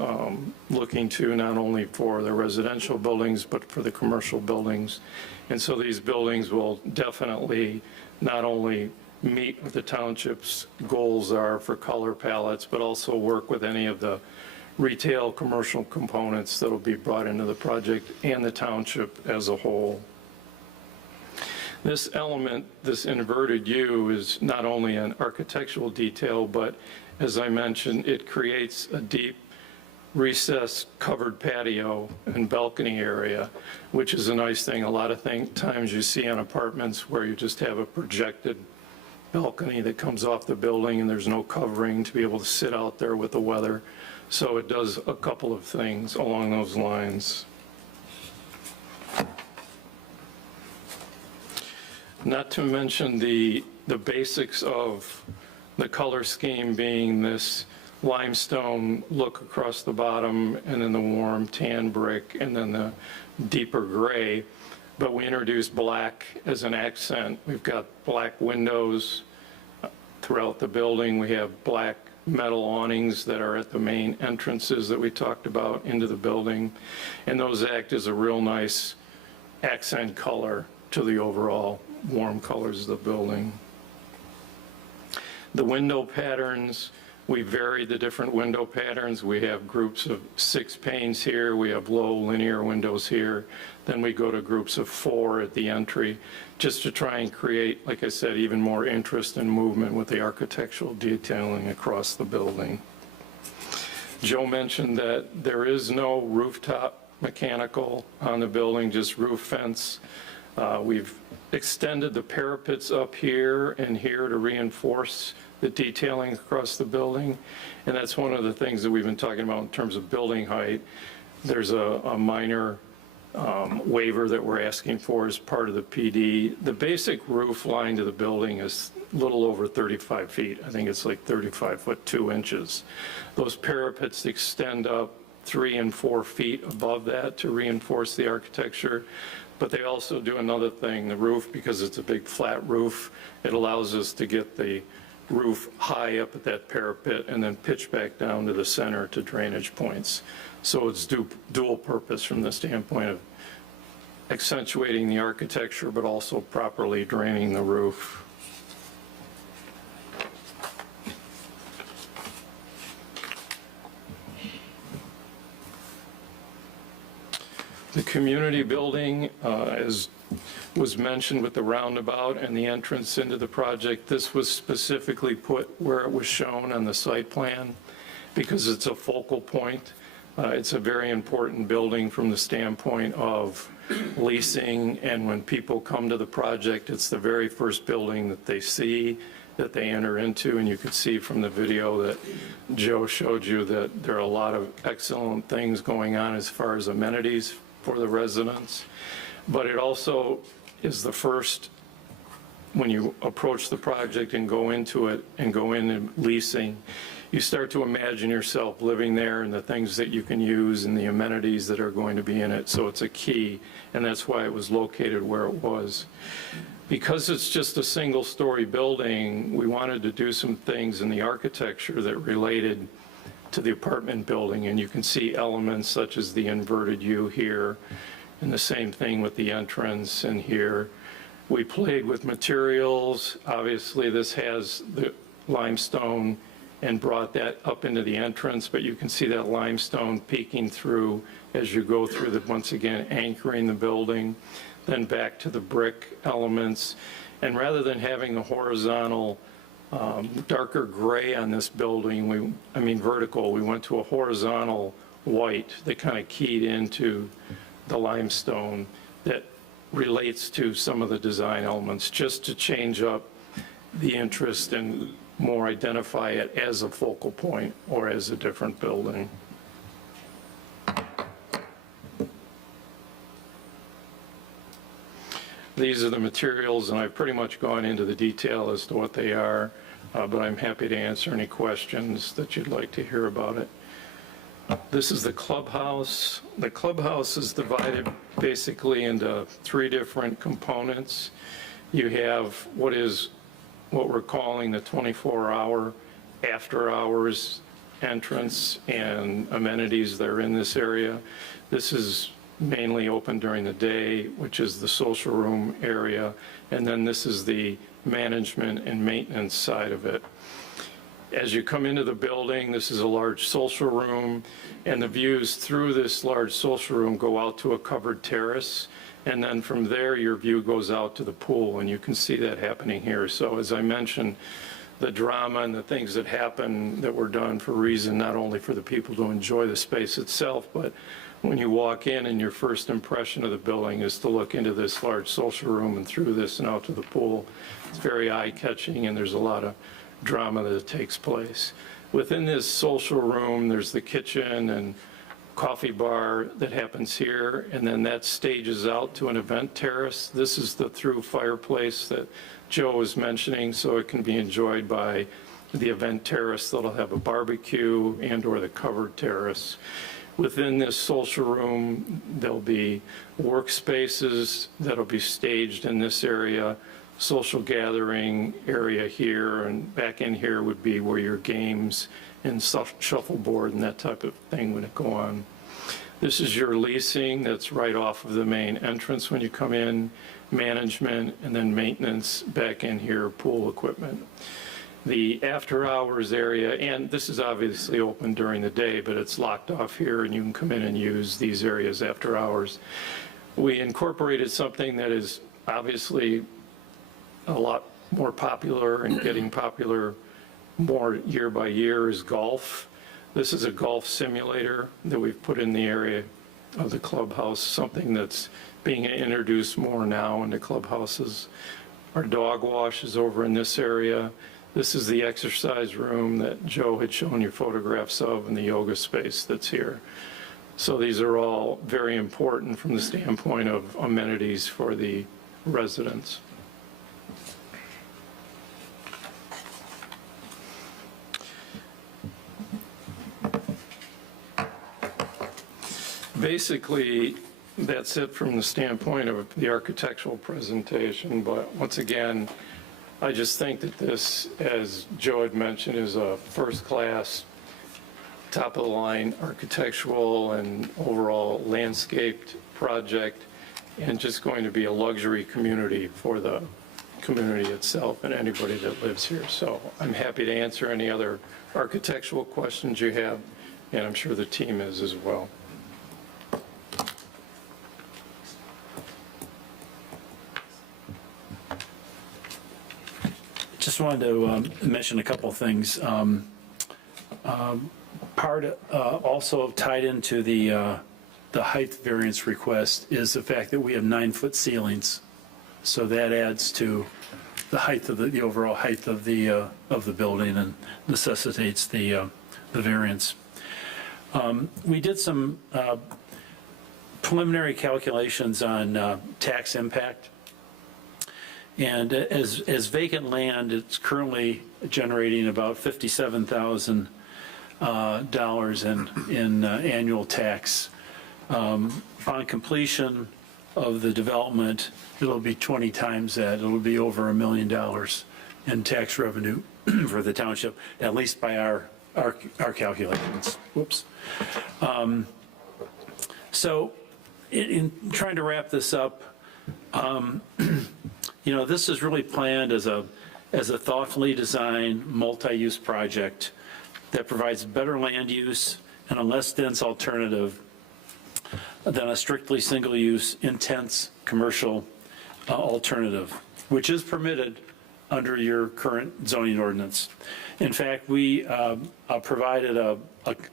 looking to, not only for the residential buildings, but for the commercial buildings. And so these buildings will definitely not only meet what the township's goals are for color palettes, but also work with any of the retail, commercial components that will be brought into the project and the township as a whole. This element, this inverted U, is not only an architectural detail, but as I mentioned, it creates a deep recessed covered patio and balcony area, which is a nice thing. A lot of times you see on apartments where you just have a projected balcony that comes off the building and there's no covering to be able to sit out there with the weather. So it does a couple of things along those lines. Not to mention the basics of the color scheme being this limestone look across the bottom, and then the warm tan brick, and then the deeper gray. But we introduced black as an accent. We've got black windows throughout the building. We have black metal awnings that are at the main entrances that we talked about into the building. And those act as a real nice accent color to the overall warm colors of the building. The window patterns, we vary the different window patterns. We have groups of 6 panes here. We have low linear windows here. Then we go to groups of 4 at the entry, just to try and create, like I said, even more interest and movement with the architectural detailing across the building. Joe mentioned that there is no rooftop mechanical on the building, just roof fence. We've extended the parapets up here and here to reinforce the detailing across the building. And that's one of the things that we've been talking about in terms of building height. There's a minor waiver that we're asking for as part of the PD. The basic roof line to the building is a little over 35 feet. I think it's like 35 foot 2 inches. Those parapets extend up 3 and 4 feet above that to reinforce the architecture. But they also do another thing. The roof, because it's a big flat roof, it allows us to get the roof high up at that parapet and then pitch back down to the center to drainage points. So it's dual purpose from the standpoint of accentuating the architecture, but also properly draining the roof. The community building, as was mentioned with the roundabout and the entrance into the project, this was specifically put where it was shown on the site plan because it's a focal point. It's a very important building from the standpoint of leasing, and when people come to the project, it's the very first building that they see, that they enter into, and you could see from the video that Joe showed you that there are a lot of excellent things going on as far as amenities for the residents. But it also is the first, when you approach the project and go into it and go in and leasing, you start to imagine yourself living there and the things that you can use and the amenities that are going to be in it. So it's a key, and that's why it was located where it was. Because it's just a single-story building, we wanted to do some things in the architecture that related to the apartment building, and you can see elements such as the inverted U here, and the same thing with the entrance and here. We played with materials. Obviously, this has the limestone and brought that up into the entrance, but you can see that limestone peeking through as you go through the, once again, anchoring the building, then back to the brick elements. And rather than having the horizontal darker gray on this building, vertical, we went to a horizontal white that kind of keyed into the limestone that relates to some of the design elements, just to change up the interest and more identify it as a focal point or as a different building. These are the materials, and I've pretty much gone into the detail as to what they are, but I'm happy to answer any questions that you'd like to hear about it. This is the clubhouse. The clubhouse is divided basically into 3 different components. You have what we're calling the 24-hour after-hours entrance and amenities that are in this area. This is mainly open during the day, which is the social room area, and then this is the management and maintenance side of it. As you come into the building, this is a large social room, and the views through this large social room go out to a covered terrace, and then from there, your view goes out to the pool, and you can see that happening here. So as I mentioned, the drama and the things that happen that were done for a reason, not only for the people to enjoy the space itself, but when you walk in and your first impression of the building is to look into this large social room and through this and out to the pool. It's very eye-catching, and there's a lot of drama that takes place. Within this social room, there's the kitchen and coffee bar that happens here, and then that stages out to an event terrace. This is the through fireplace that Joe was mentioning, so it can be enjoyed by the event terrace that'll have a barbecue and or the covered terrace. Within this social room, there'll be workspaces that'll be staged in this area, social gathering area here, and back in here would be where your games and shuffleboard and that type of thing would go on. This is your leasing that's right off of the main entrance when you come in, management, and then maintenance back in here, pool equipment. The after-hours area, and this is obviously open during the day, but it's locked off here, and you can come in and use these areas after hours. We incorporated something that is obviously a lot more popular and getting popular more year by year is golf. This is a golf simulator that we've put in the area of the clubhouse, something that's being introduced more now into clubhouses. Our dog wash is over in this area. This is the exercise room that Joe had shown you photographs of, and the yoga space that's here. So these are all very important from the standpoint of amenities for the residents. Basically, that's it from the standpoint of the architectural presentation, but once again, I just think that this, as Joe had mentioned, is a first-class, top-of-the-line architectural and overall landscaped project, and just going to be a luxury community for the community itself and anybody that lives here. So I'm happy to answer any other architectural questions you have, and I'm sure the team is as well. Just wanted to mention a couple of things. Part also tied into the height variance request is the fact that we have 9-foot ceilings. So that adds to the height of the overall height of the building and necessitates the variance. We did some preliminary calculations on tax impact. And as vacant land, it's currently generating about $57,000 in annual tax. Upon completion of the development, it'll be 20 times that. It'll be over $1 million in tax revenue for the township, at least by our calculations. Whoops. So in trying to wrap this up, you know, this is really planned as a thoughtfully designed multi-use project that provides better land use and a less dense alternative than a strictly single-use, intense commercial alternative, which is permitted under your current zoning ordinance. In fact, we provided a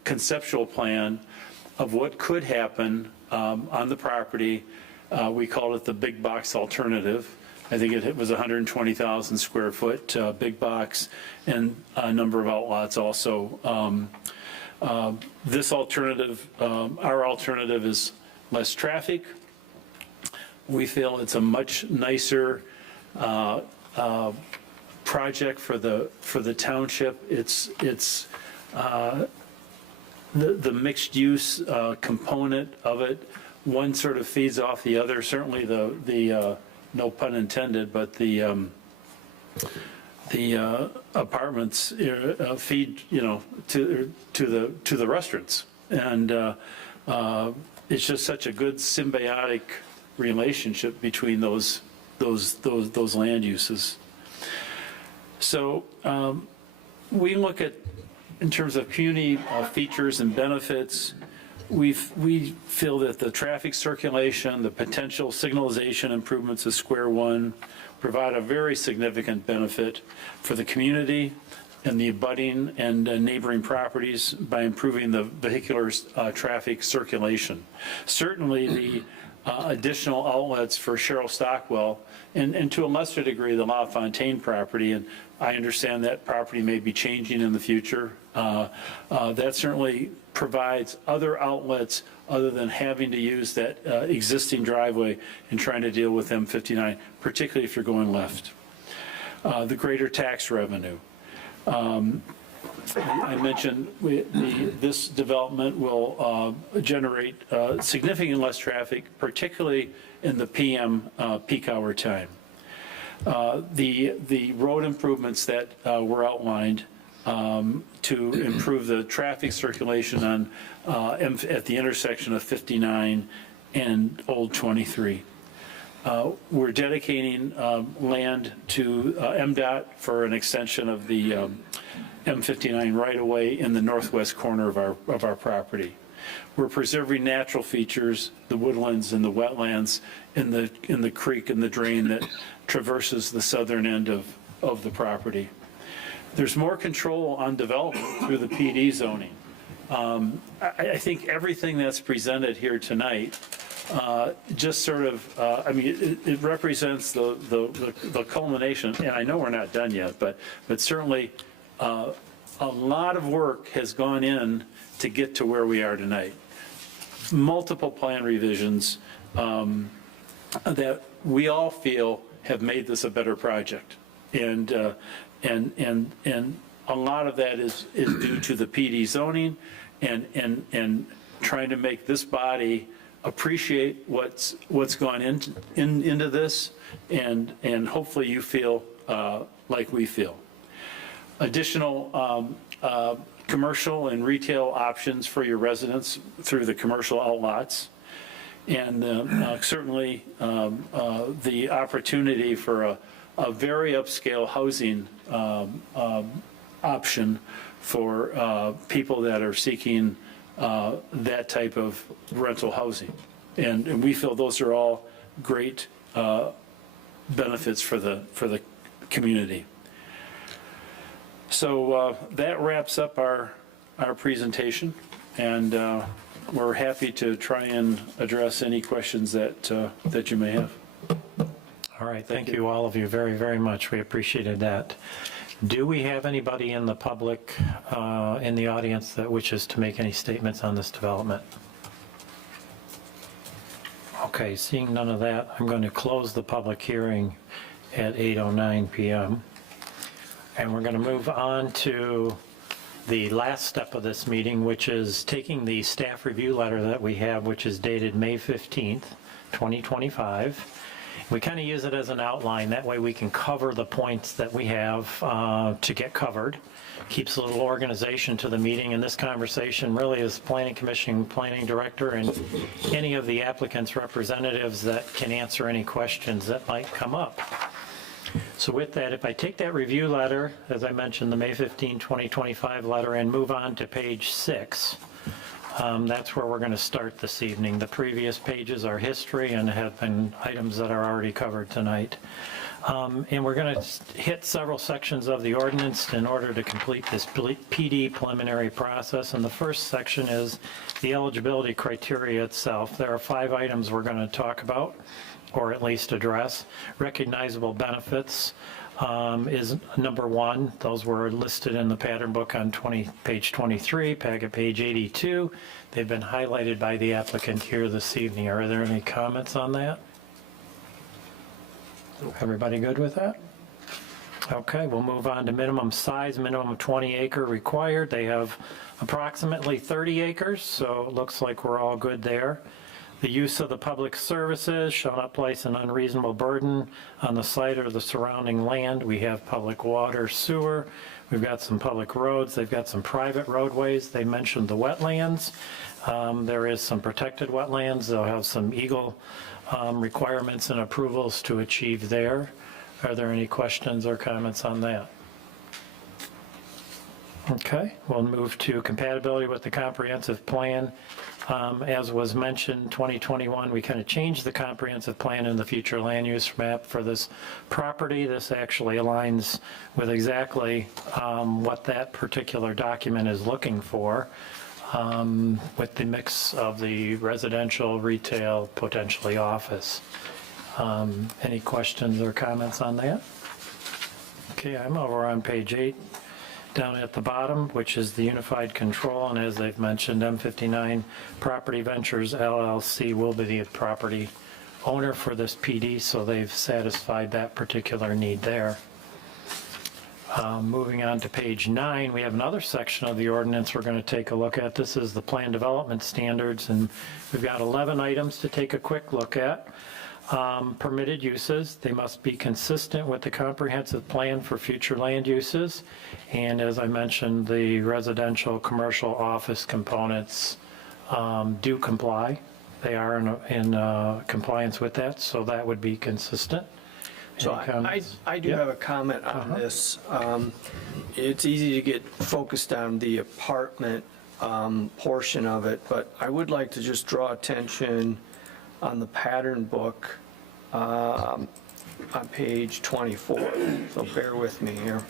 conceptual plan of what could happen on the property. We called it the big box alternative. I think it was 120,000 square foot big box and a number of outlots also. This alternative, our alternative is less traffic. We feel it's a much nicer project for the township. It's the mixed use component of it, one sort of feeds off the other. Certainly the no pun intended, but the apartments feed, to the restaurants. And it's just such a good symbiotic relationship between those land uses. So we look at, in terms of community features and benefits, we feel that the traffic circulation, the potential signalization improvements of Square One provide a very significant benefit for the community and the abutting and neighboring properties by improving the vehicular traffic circulation. Certainly the additional outlets for Cheryl Stockwell and to a lesser degree the La Fontaine property, and I understand that property may be changing in the future. That certainly provides other outlets other than having to use that existing driveway and trying to deal with M59, particularly if you're going left. The greater tax revenue. I mentioned this development will generate significantly less traffic, particularly in the PM peak hour time. The road improvements that were outlined to improve the traffic circulation on at the intersection of 59 and Old 23. We're dedicating land to MDOT for an extension of the M59 right-of-way in the northwest corner of our property. We're preserving natural features, the woodlands and the wetlands in the creek and the drain that traverses the southern end of the property. There's more control on development through the PD zoning. I think everything that's presented here tonight just sort of, it represents the culmination, and I know we're not done yet, but certainly a lot of work has gone in to get to where we are tonight. Multiple plan revisions that we all feel have made this a better project. And a lot of that is due to the PD zoning and trying to make this body appreciate what's gone into this, and hopefully you feel like we feel. Additional commercial and retail options for your residents through the commercial outlots, and certainly the opportunity for a very upscale housing option for people that are seeking that type of rental housing. And we feel those are all great benefits for the community. So that wraps up our presentation, and we're happy to try and address any questions that you may have. All right, thank you, all of you, very, very much. We appreciated that. Do we have anybody in the public, in the audience, that wishes to make any statements on this development? Okay, seeing none of that, I'm going to close the public hearing at 8:09 p.m. And we're going to move on to the last step of this meeting, which is taking the staff review letter that we have, which is dated May 15th, 2025. We kind of use it as an outline. That way we can cover the points that we have to get covered. Keeps a little organization to the meeting, and this conversation really is Planning Commission, Planning Director, and any of the applicants' representatives that can answer any questions that might come up. So with that, if I take that review letter, as I mentioned, the May 15, 2025 letter, and move on to page 6, that's where we're going to start this evening. The previous pages are history and have been items that are already covered tonight. And we're going to hit several sections of the ordinance in order to complete this PD preliminary process. And the first section is the eligibility criteria itself. There are 5 items we're going to talk about, or at least address. Recognizable benefits is number 1. Those were listed in the pattern book on page 23, packet page 82. They've been highlighted by the applicant here this evening. Are there any comments on that? Everybody good with that? Okay, we'll move on to minimum size, minimum 20 acre required. They have approximately 30 acres, so it looks like we're all good there. The use of the public services shall not place an unreasonable burden on the site or the surrounding land. We have public water, sewer, we've got some public roads, they've got some private roadways. They mentioned the wetlands. There is some protected wetlands. They'll have some Eagle requirements and approvals to achieve there. Are there any questions or comments on that? Okay, we'll move to compatibility with the comprehensive plan. As was mentioned, 2021, we kind of changed the comprehensive plan in the future land use map for this property. This actually aligns with exactly what that particular document is looking for, with the mix of the residential, retail, potentially office. Any questions or comments on that? Okay, I'm over on page 8. Down at the bottom, which is the unified control, and as they've mentioned, M59 Property Ventures LLC will be the property owner for this PD, so they've satisfied that particular need there. Moving on to page 9, we have another section of the ordinance we're going to take a look at. This is the plan development standards, and we've got 11 items to take a quick look at. Permitted uses, they must be consistent with the comprehensive plan for future land uses. And as I mentioned, the residential, commercial, office components do comply. They are in compliance with that, so that would be consistent. So Any comments? I do have a comment on this. It's easy to get focused on the apartment portion of it, but I would like to just draw attention on the pattern book on page 24. So bear with me here.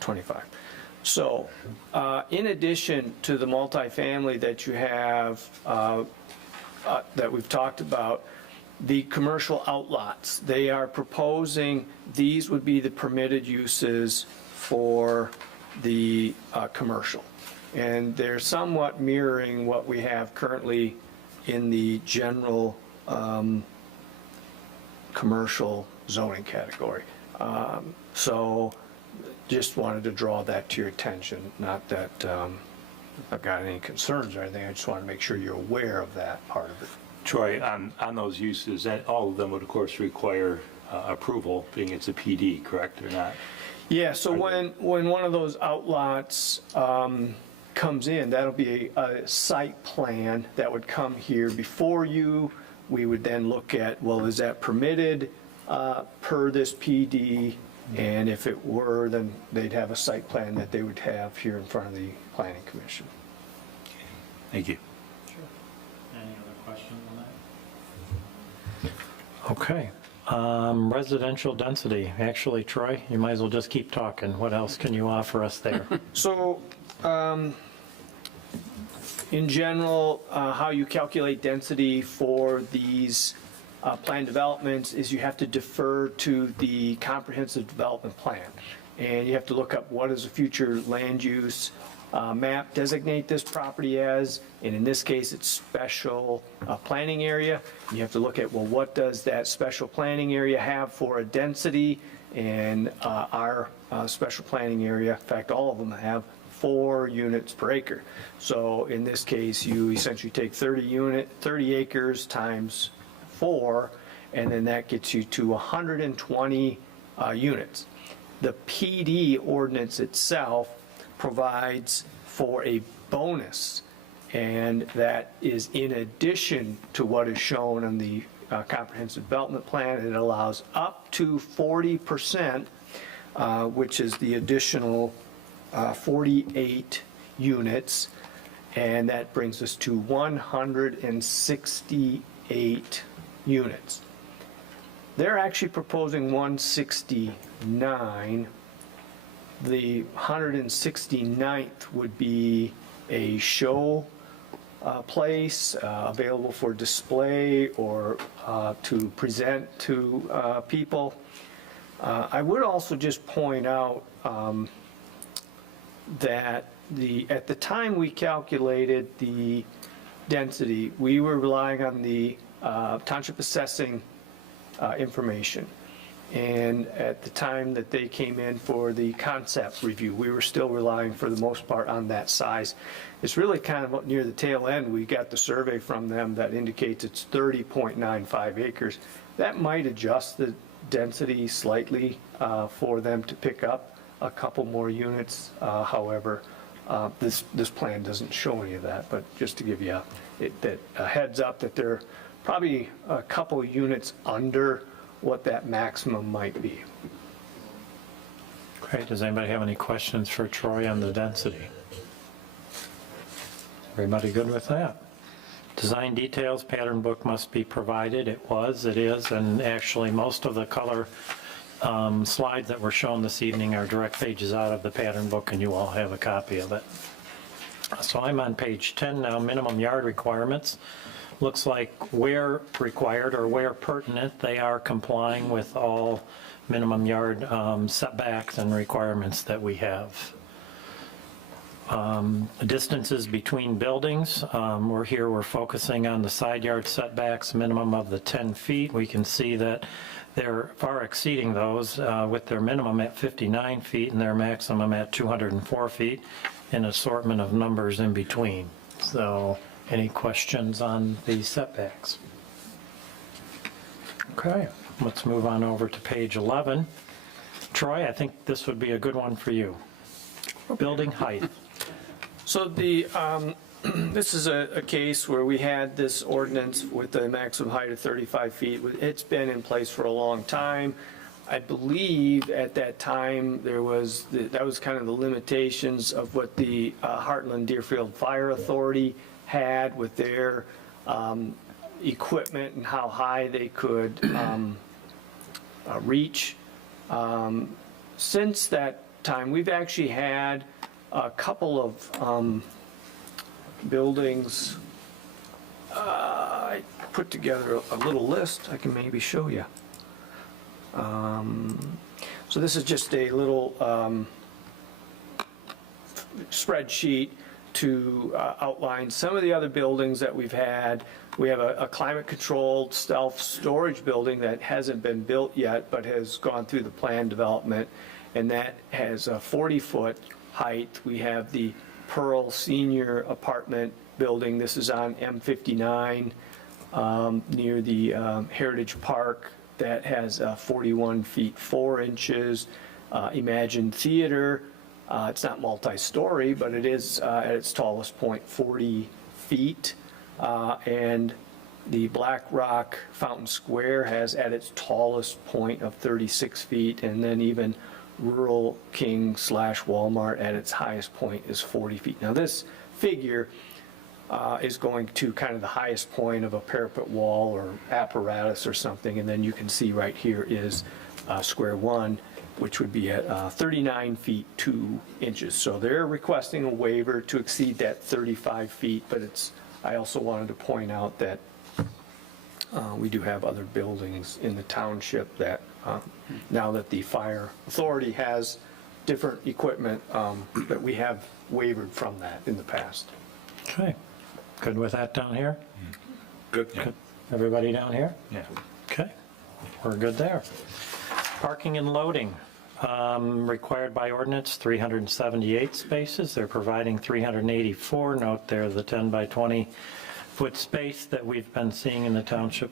25. So in addition to the multifamily that you have, that we've talked about, the commercial outlots, they are proposing these would be the permitted uses for the commercial. And they're somewhat mirroring what we have currently in the general commercial zoning category. So just wanted to draw that to your attention. Not that I've got any concerns or anything, I just want to make sure you're aware of that part of it. Troy, on those uses, that all of them would of course require approval, being it's a PD, correct or not? Yeah, so when one of those outlots comes in, that'll be a site plan that would come here before you. We would then look at, well, is that permitted per this PD? And if it were, then they'd have a site plan that they would have here in front of the Planning Commission. Thank you. Any other questions on that? Okay. Residential density. Actually, Troy, you might as well just keep talking. What else can you offer us there? So, in general, how you calculate density for these planned developments is you have to defer to the comprehensive development plan. And you have to look up what is a future land use map designate this property as, and in this case, it's special planning area. You have to look at, well, what does that special planning area have for a density? And our special planning area, in fact, all of them have 4 units per acre. So in this case, you essentially take 30 acres times 4, and then that gets you to 120 units. The PD ordinance itself provides for a bonus, and that is in addition to what is shown on the comprehensive development plan. It allows up to 40%, which is the additional 48 units, and that brings us to 168 units. They're actually proposing 169. The 169th would be a show place available for display or to present to people. I would also just point out that at the time we calculated the density, we were relying on the township assessing information. And at the time that they came in for the concept review, we were still relying for the most part on that size. It's really kind of near the tail end, we got the survey from them that indicates it's 30.95 acres. That might adjust the density slightly for them to pick up a couple more units. However, this plan doesn't show any of that, but just to give you a heads up that they're probably a couple units under what that maximum might be. Great. Does anybody have any questions for Troy on the density? Everybody good with that? Design details, pattern book must be provided. It is, and actually most of the color slides that were shown this evening are direct pages out of the pattern book, and you all have a copy of it. So I'm on page 10 now, minimum yard requirements. Looks like where required or where pertinent, they are complying with all minimum yard setbacks and requirements that we have. Distances between buildings, we're focusing on the side yard setbacks, minimum of the 10 feet. We can see that they're far exceeding those with their minimum at 59 feet and their maximum at 204 feet, an assortment of numbers in between. So any questions on the setbacks? Okay, let's move on over to page 11. Troy, I think this would be a good one for you. Building height. So this is a case where we had this ordinance with a maximum height of 35 feet. It's been in place for a long time. I believe at that time that was kind of the limitations of what the Heartland Deerfield Fire Authority had with their equipment and how high they could reach. Since that time, we've actually had a couple of buildings. I put together a little list I can maybe show you. So this is just a little spreadsheet to outline some of the other buildings that we've had. We have a climate-controlled self-storage building that hasn't been built yet, but has gone through the plan development, and that has a 40-foot height. We have the Pearl Senior Apartment Building. This is on M59 near the Heritage Park. That has 41 feet 4 inches. Imagine Theater. It's not multi-story, but it is at its tallest point 40 feet. And the Black Rock Fountain Square has at its tallest point of 36 feet. And then even Rural King / Walmart at its highest point is 40 feet. Now this figure is going to kind of the highest point of a parapet wall or apparatus or something, and then you can see right here is square one, which would be at 39 feet 2 inches. So they're requesting a waiver to exceed that 35 feet, but I also wanted to point out that we do have other buildings in the township that now that the fire authority has different equipment, that we have wavered from that in the past. Okay, good with that down here? Good. Everybody down here? Yeah. Okay, we're good there. Parking and loading, required by ordinance, 378 spaces. They're providing 384. Note there the 10 by 20 foot space that we've been seeing in the township.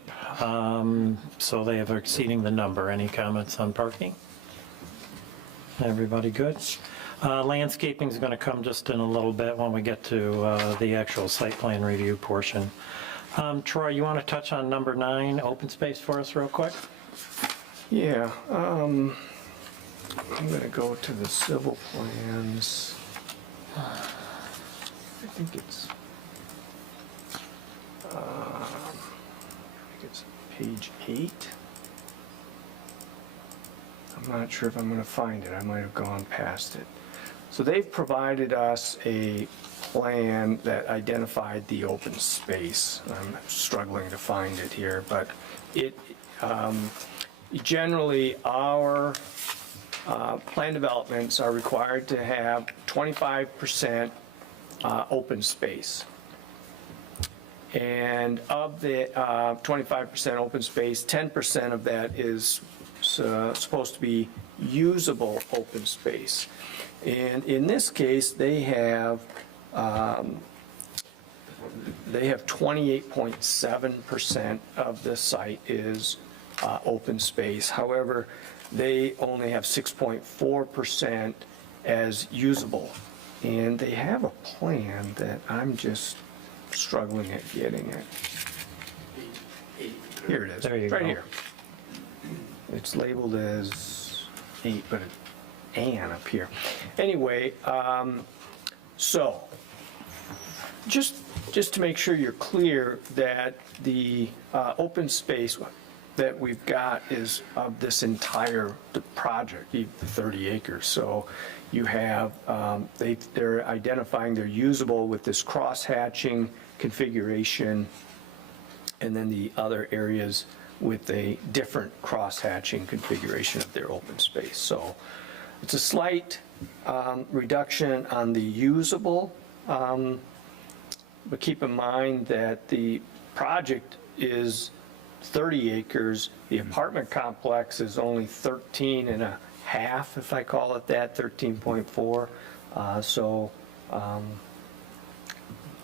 So they are exceeding the number. Any comments on parking? Everybody good? Landscaping is going to come just in a little bit when we get to the actual site plan review portion. Troy, you want to touch on number 9, open space for us real quick? Yeah, I'm going to go to the civil plans. I think it's page 8. I'm not sure if I'm going to find it. I might have gone past it. So they've provided us a plan that identified the open space. I'm struggling to find it here, but it generally our plan developments are required to have 25% open space. And of the 25% open space, 10% of that is supposed to be usable open space. And in this case, they have 28.7% of the site is open space. However, they only have 6.4% as usable. And they have a plan that I'm just struggling at getting it. Here it is, There you right go. here. It's labeled as 8, but an up here. Anyway, so just to make sure you're clear that the open space that we've got is of this entire project, the 30 acres. So you have, they're identifying they're usable with this cross-hatching configuration, and then the other areas with a different cross-hatching configuration of their open space. So it's a slight reduction on the usable, but keep in mind that the project is 30 acres. The apartment complex is only 13 and a half, if I call it that, 13.4. So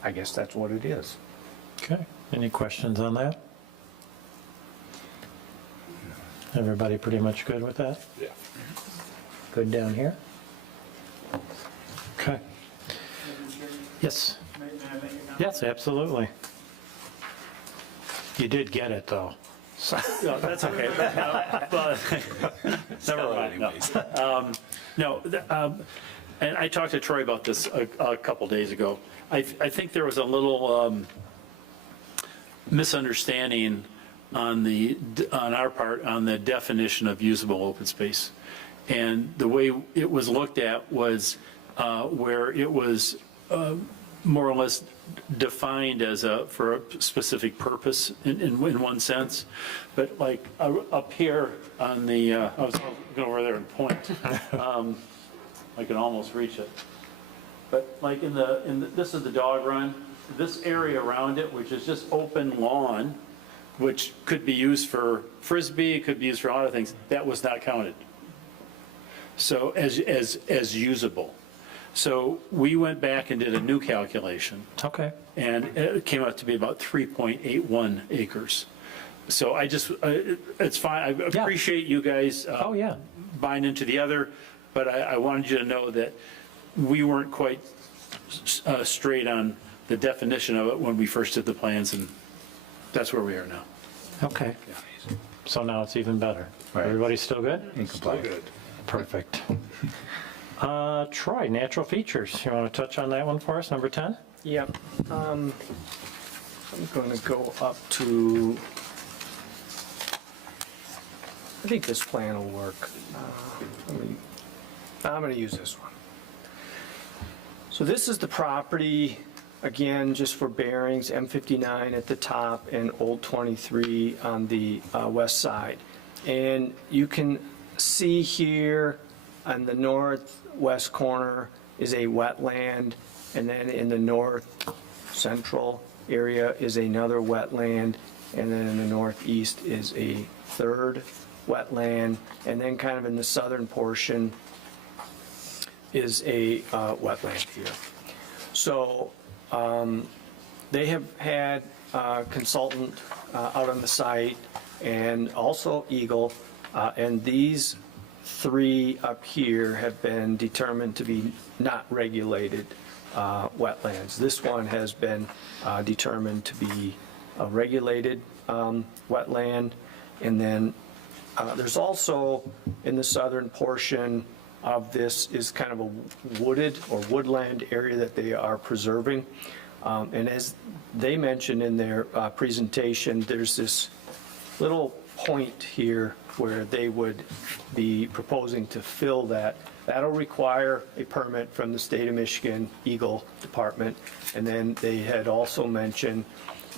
I guess that's what it is. Okay, any questions on that? Everybody pretty much good with that? Yeah. Good down here? Okay. Yes. Yes, absolutely. You did get it, though. No, that's okay. But- Never mind, no. No, and I talked to Troy about this a couple days ago. I think there was a little misunderstanding on our part on the definition of usable open space. And the way it was looked at was where it was more or less defined as for a specific purpose in one sense. But like up here on the, I was going over there and point. I can almost reach it. But like this is the dog run, this area around it, which is just open lawn, which could be used for Frisbee, could be used for a lot of things, that was not counted. So as usable. So we went back and did a new calculation, Okay. and it came out to be about 3.81 acres. So I just, it's fine, I appreciate you guys Oh, yeah. buying into the other, but I wanted you to know that we weren't quite straight on the definition of it when we first did the plans, and that's where we are now. Okay. So now it's even better. Everybody still good? Still good. Perfect. Troy, natural features. You want to touch on that one for us, number 10? Yep. I'm going to go up to, I think this plan will work. I'm going to use this one. So this is the property, again, just for bearings, M59 at the top and Old 23 on the west side. And you can see here on the northwest corner is a wetland, and then in the north central area is another wetland, and then in the northeast is a third wetland, and then kind of in the southern portion is a wetland here. So they have had a consultant out on the site, and also Eagle, and these three up here have been determined to be not regulated wetlands. This one has been determined to be a regulated wetland, and then there's also in the southern portion of this is kind of a wooded or woodland area that they are preserving. And as they mentioned in their presentation, there's this little point here where they would be proposing to fill that. That'll require a permit from the state of Michigan Eagle Department. And then they had also mentioned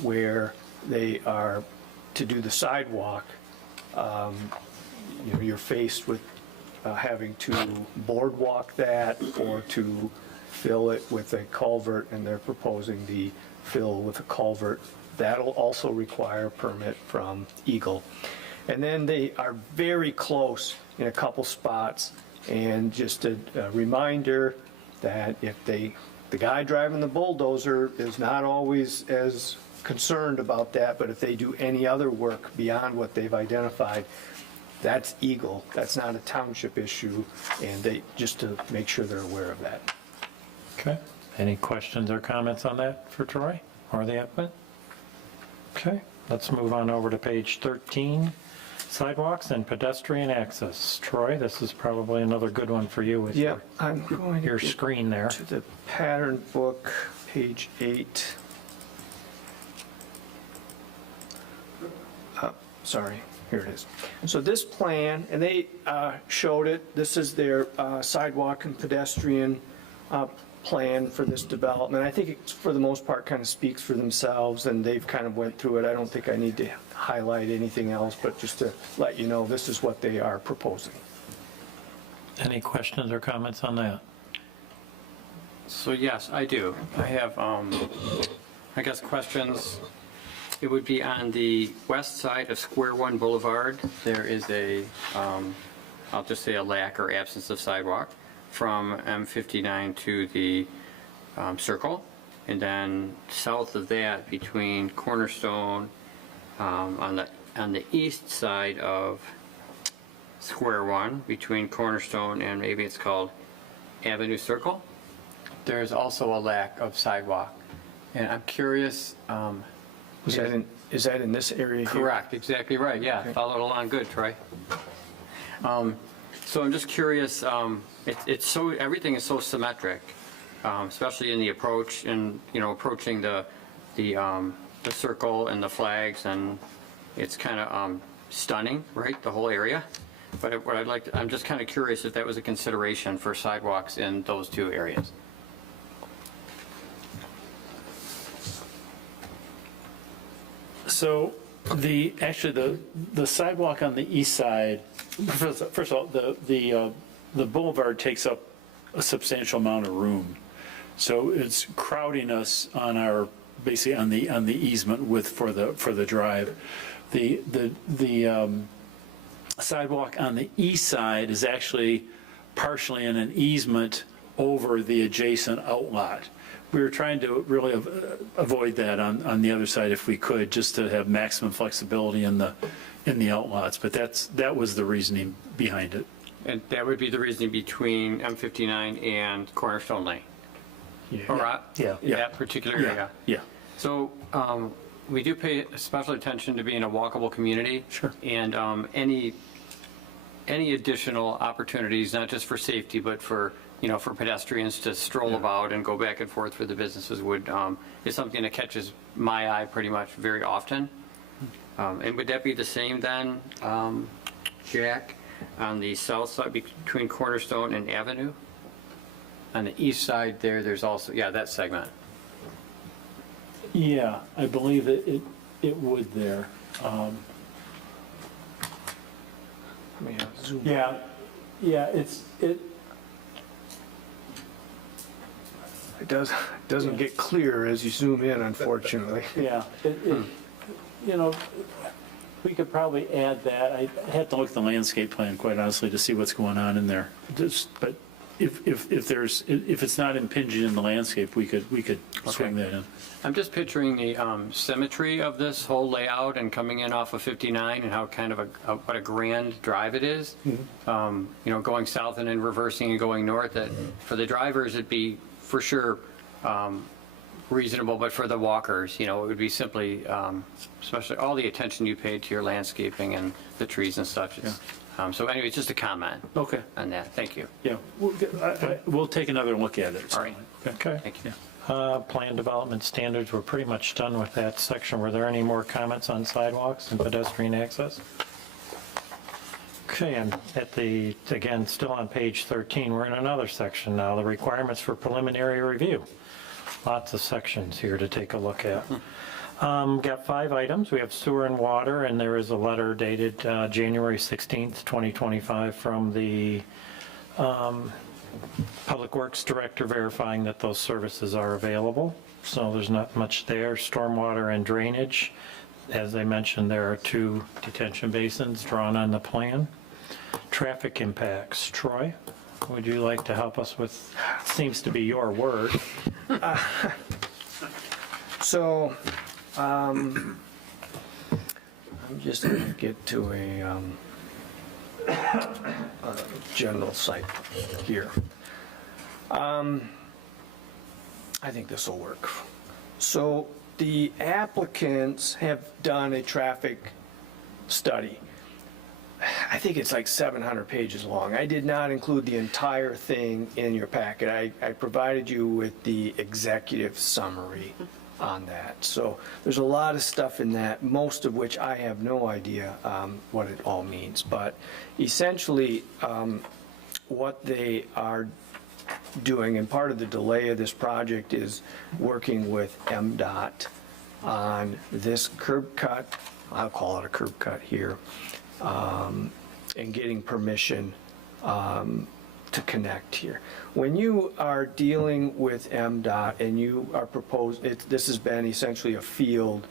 where they are to do the sidewalk, you're faced with having to boardwalk that or to fill it with a culvert, and they're proposing the fill with a culvert that'll also require a permit from Eagle. And then they are very close in a couple spots. And just a reminder that if the guy driving the bulldozer is not always as concerned about that, but if they do any other work beyond what they've identified, that's Eagle. That's not a township issue, and they, just to make sure they're aware of that. Okay. Any questions or comments on that for Troy or the applicant? Okay, let's move on over to page 13, sidewalks and pedestrian access. Troy, this is probably another good one for you with Yeah, I'm going your to screen there. to the pattern book, page 8. Sorry, here it is. So this plan, and they showed it, this is their sidewalk and pedestrian plan for this development. I think it, for the most part, kind of speaks for themselves, and they've kind of went through it. I don't think I need to highlight anything else, but just to let you know, this is what they are proposing. Any questions or comments on that? So yes, I do. I have, I guess, questions. It would be on the west side of Square One Boulevard. There is a, I'll just say a lack or absence of sidewalk from M59 to the circle. And then south of that, between Cornerstone, on the east side of Square One, between Cornerstone and maybe it's called Avenue Circle, there's also a lack of sidewalk. And I'm curious. Is that in this area here? Correct, exactly right, yeah, Okay. followed along good, Troy. So I'm just curious, it's so, everything is so symmetric, especially in the approach and, you know, approaching the circle and the flags, and it's kind of stunning, right, the whole area. But what I'd like to, I'm just kind of curious if that was a consideration for sidewalks in those two areas. So actually the sidewalk on the east side, first of all, the boulevard takes up a substantial amount of room. So it's crowding us on our, basically on the easement width for the drive. The sidewalk on the east side is actually partially in an easement over the adjacent outlot. We were trying to really avoid that on the other side if we could, just to have maximum flexibility in the outlots. But that was the reasoning behind it. And that would be the reasoning between M59 and Cornerstone Lane? Or Yeah. that particular area? Yeah. So we do pay special attention to being a walkable community. Sure. And any additional opportunities, not just for safety, but for, you know, for pedestrians to stroll about and go back and forth for the businesses is something that catches my eye pretty much very often. And would that be the same then, Jack, on the south side between Cornerstone and Avenue? On the east side there's also, yeah, that segment. Yeah, I believe it would there. Zoom. Yeah, It doesn't get clearer as you zoom in, unfortunately. yeah. You know, we could probably add that. I had to look at the landscape plan, quite honestly, to see what's going on in there. But if it's not impinging in the landscape, we could swing that in. I'm just picturing the symmetry of this whole layout and coming in off of 59 and how kind of what a grand drive it is. You know, going south and then reversing and going north. That for the drivers, it'd be for sure reasonable, but for the walkers, you know, it would be simply, especially all the attention you paid to your landscaping and the trees and such. So anyway, just a comment Okay. on that. Thank you. Yeah, we'll take another look at it. All right. Okay. Thank you. Plan development standards, we're pretty much done with that section. Were there any more comments on sidewalks and pedestrian access? Okay, and again, still on page 13, we're in another section now, the requirements for preliminary review. Lots of sections here to take a look at. Got 5 items. We have sewer and water, and there is a letter dated January 16th, 2025 from the Public Works Director verifying that those services are available. so there's not much there. Stormwater and drainage, as I mentioned, there are 2 detention basins drawn on the plan. Traffic impacts, Troy, would you like to help us with, seems to be your word. So, I'm just going to get to a general site here. I think this will work. So the applicants have done a traffic study. I think it's like 700 pages long. I did not include the entire thing in your packet. I provided you with the executive summary on that. So there's a lot of stuff in that, most of which I have no idea what it all means. But essentially, what they are doing, and part of the delay of this project is working with MDOT on this curb cut, I'll call it a curb cut here, and getting permission to connect here. When you are dealing with MDOT and you are this has been essentially a field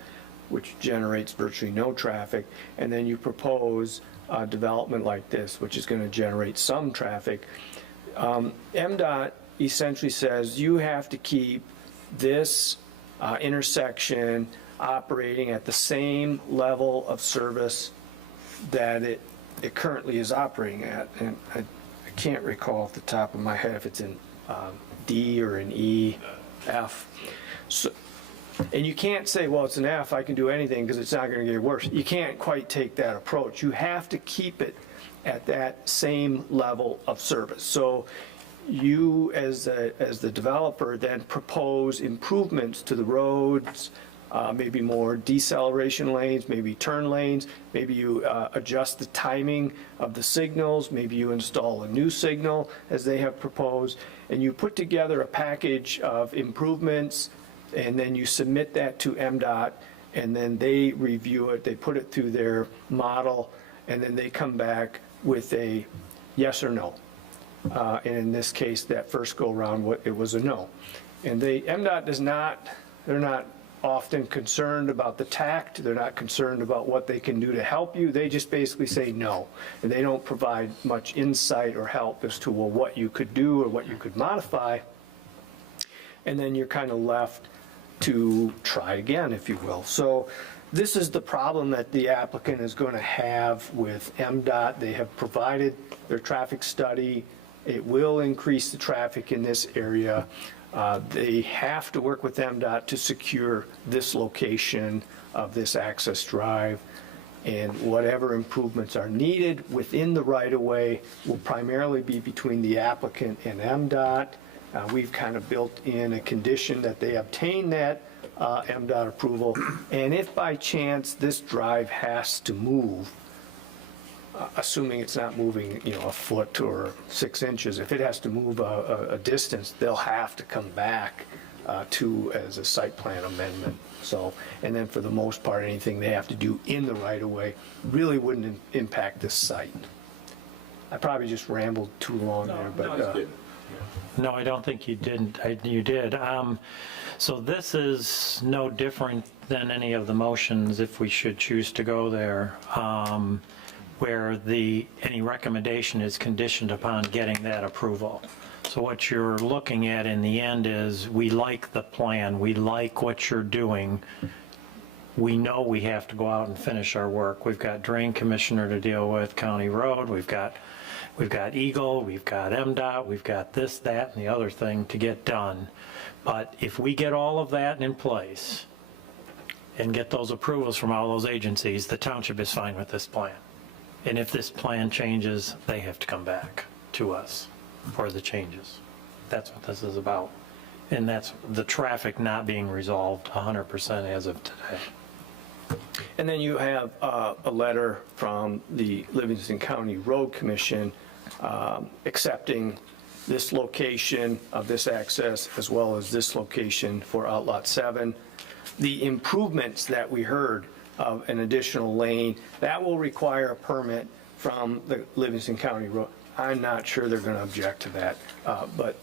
which generates virtually no traffic, and then you propose a development like this, which is going to generate some traffic, MDOT essentially says you have to keep this intersection operating at the same level of service that it currently is operating at. And I can't recall off the top of my head if it's in D or an E, F. So, and you can't say, well, it's an F, I can do anything because it's not going to get worse. You can't quite take that approach. You have to keep it at that same level of service. So you, as the developer, then propose improvements to the roads, maybe more deceleration lanes, maybe turn lanes, maybe you adjust the timing of the signals, maybe you install a new signal as they have proposed, and you put together a package of improvements, and then you submit that to MDOT, and then they review it, they put it through their model, and then they come back with a yes or no. And in this case, that first go around, it was a no. And MDOT they're not often concerned about the tact, they're not concerned about what they can do to help you, they just basically say no. And they don't provide much insight or help as to, well, what you could do or what you could modify. And then you're kind of left to try again, if you will. So this is the problem that the applicant is going to have with MDOT. They have provided their traffic study. It will increase the traffic in this area. They have to work with MDOT to secure this location of this access drive, and whatever improvements are needed within the right-of-way will primarily be between the applicant and MDOT. We've kind of built in a condition that they obtain that MDOT approval, and if by chance this drive has to move, assuming it's not moving, a foot or 6 inches, if it has to move a distance, they'll have to come back as a site plan amendment. So, and then for the most part, anything they have to do in the right-of-way really wouldn't impact this site. I probably just rambled too long there, but. No, I don't think you didn't. You did. So this is no different than any of the motions if we should choose to go there, where any recommendation is conditioned upon getting that approval. So what you're looking at in the end is, we like the plan, we like what you're doing. We know we have to go out and finish our work. We've got drain commissioner to deal with, county road, we've got Eagle, we've got MDOT, we've got this, that, and the other thing to get done. But if we get all of that in place and get those approvals from all those agencies, the township is fine with this plan. And if this plan changes, they have to come back to us for the changes. That's what this is about. And that's the traffic not being resolved 100% as of today. And then you have a letter from the Livingston County Road Commission accepting this location of this access as well as this location for Outlot 7. The improvements that we heard of an additional lane, that will require a permit from the Livingston County Road. I'm not sure they're going to object to that, but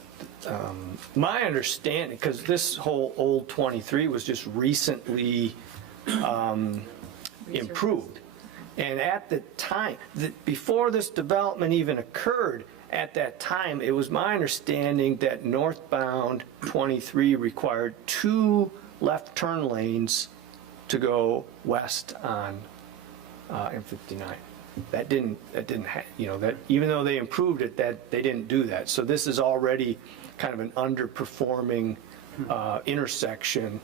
My understanding, because this whole old 23 was just recently improved. And at the time, before this development even occurred, at that time, it was my understanding that northbound 23 required 2 left turn lanes to go west on M59. That didn't, even though they improved it, that they didn't do that. So this is already kind of an underperforming intersection.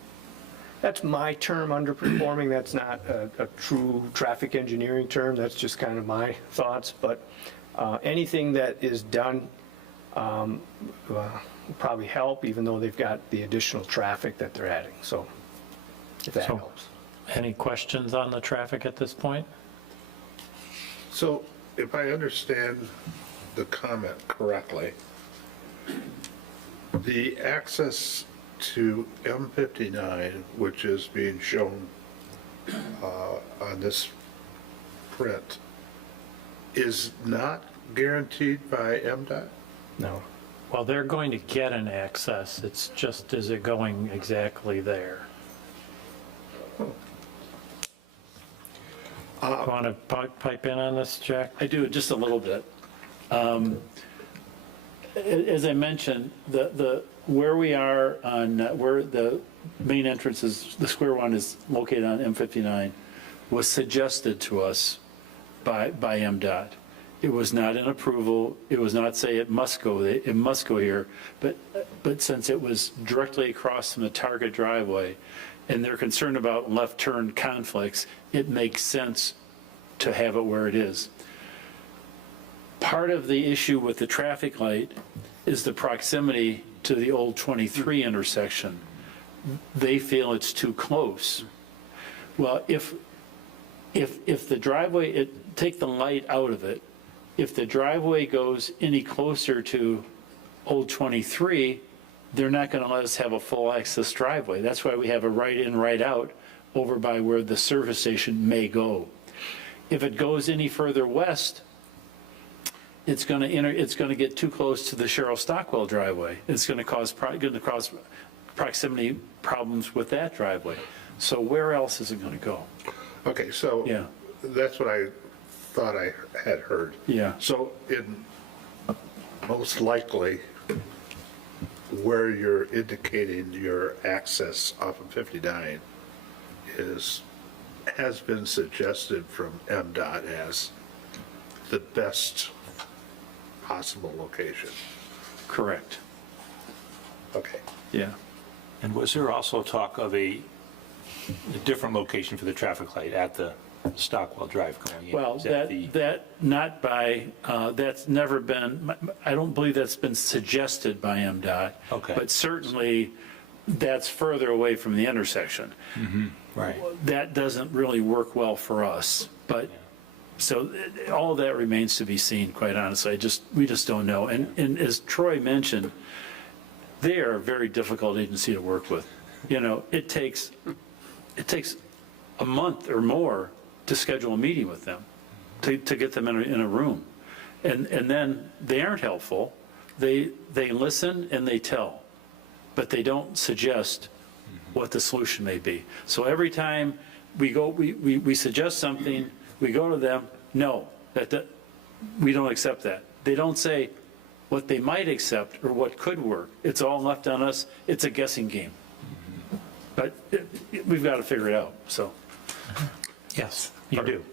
That's my term, underperforming. That's not a true traffic engineering term. That's just kind of my thoughts. But anything that is done will probably help, even though they've got the additional traffic that they're adding. So if that So- helps. Any questions on the traffic at this point? So if I understand the comment correctly, the access to M59, which is being shown on this print, is not guaranteed by MDOT? No. Well, they're going to get an access. It's just, is it going exactly there? Want to pipe in on this, Jack? I do, just a little bit. As I mentioned, where we are on, where the main entrance is, the square one is located on M59, was suggested to us by MDOT. It was not an approval, it was not say it must go here, but since it was directly across from the target driveway, and they're concerned about left turn conflicts, it makes sense to have it where it is. Part of the issue with the traffic light is the proximity to the old 23 intersection. They feel it's too close. Well, if the driveway, take the light out of it, if the driveway goes any closer to old 23, they're not going to let us have a full access driveway. That's why we have a right in, right out over by where the service station may go. If it goes any further west, it's going to get too close to the Cheryl Stockwell driveway. It's going to cause proximity problems with that driveway. So where else is it going to go? Okay, so Yeah. that's what I thought I had heard. Yeah. So most likely, where you're indicating your access off of 59 has been suggested from MDOT as the best possible location. Correct. Okay. Yeah. And was there also talk of a different location for the traffic light at the Stockwell Drive going in? Well, Is that the- that's never been, I don't believe that's been suggested by MDOT. Okay. But certainly, that's further away from the intersection. Right. That doesn't really work well for us, but, so all of that remains to be seen, quite honestly. We just don't know. And as Troy mentioned, they are a very difficult agency to work with. It takes a month or more to schedule a meeting with them, to get them in a room. And then they aren't helpful. They listen and they tell, but they don't suggest what the solution may be. So every time we suggest something, we go to them, no, we don't accept that. They don't say what they might accept or what could work. It's all left on us. It's a guessing game. But we've got to figure it out, so. Yes, you do.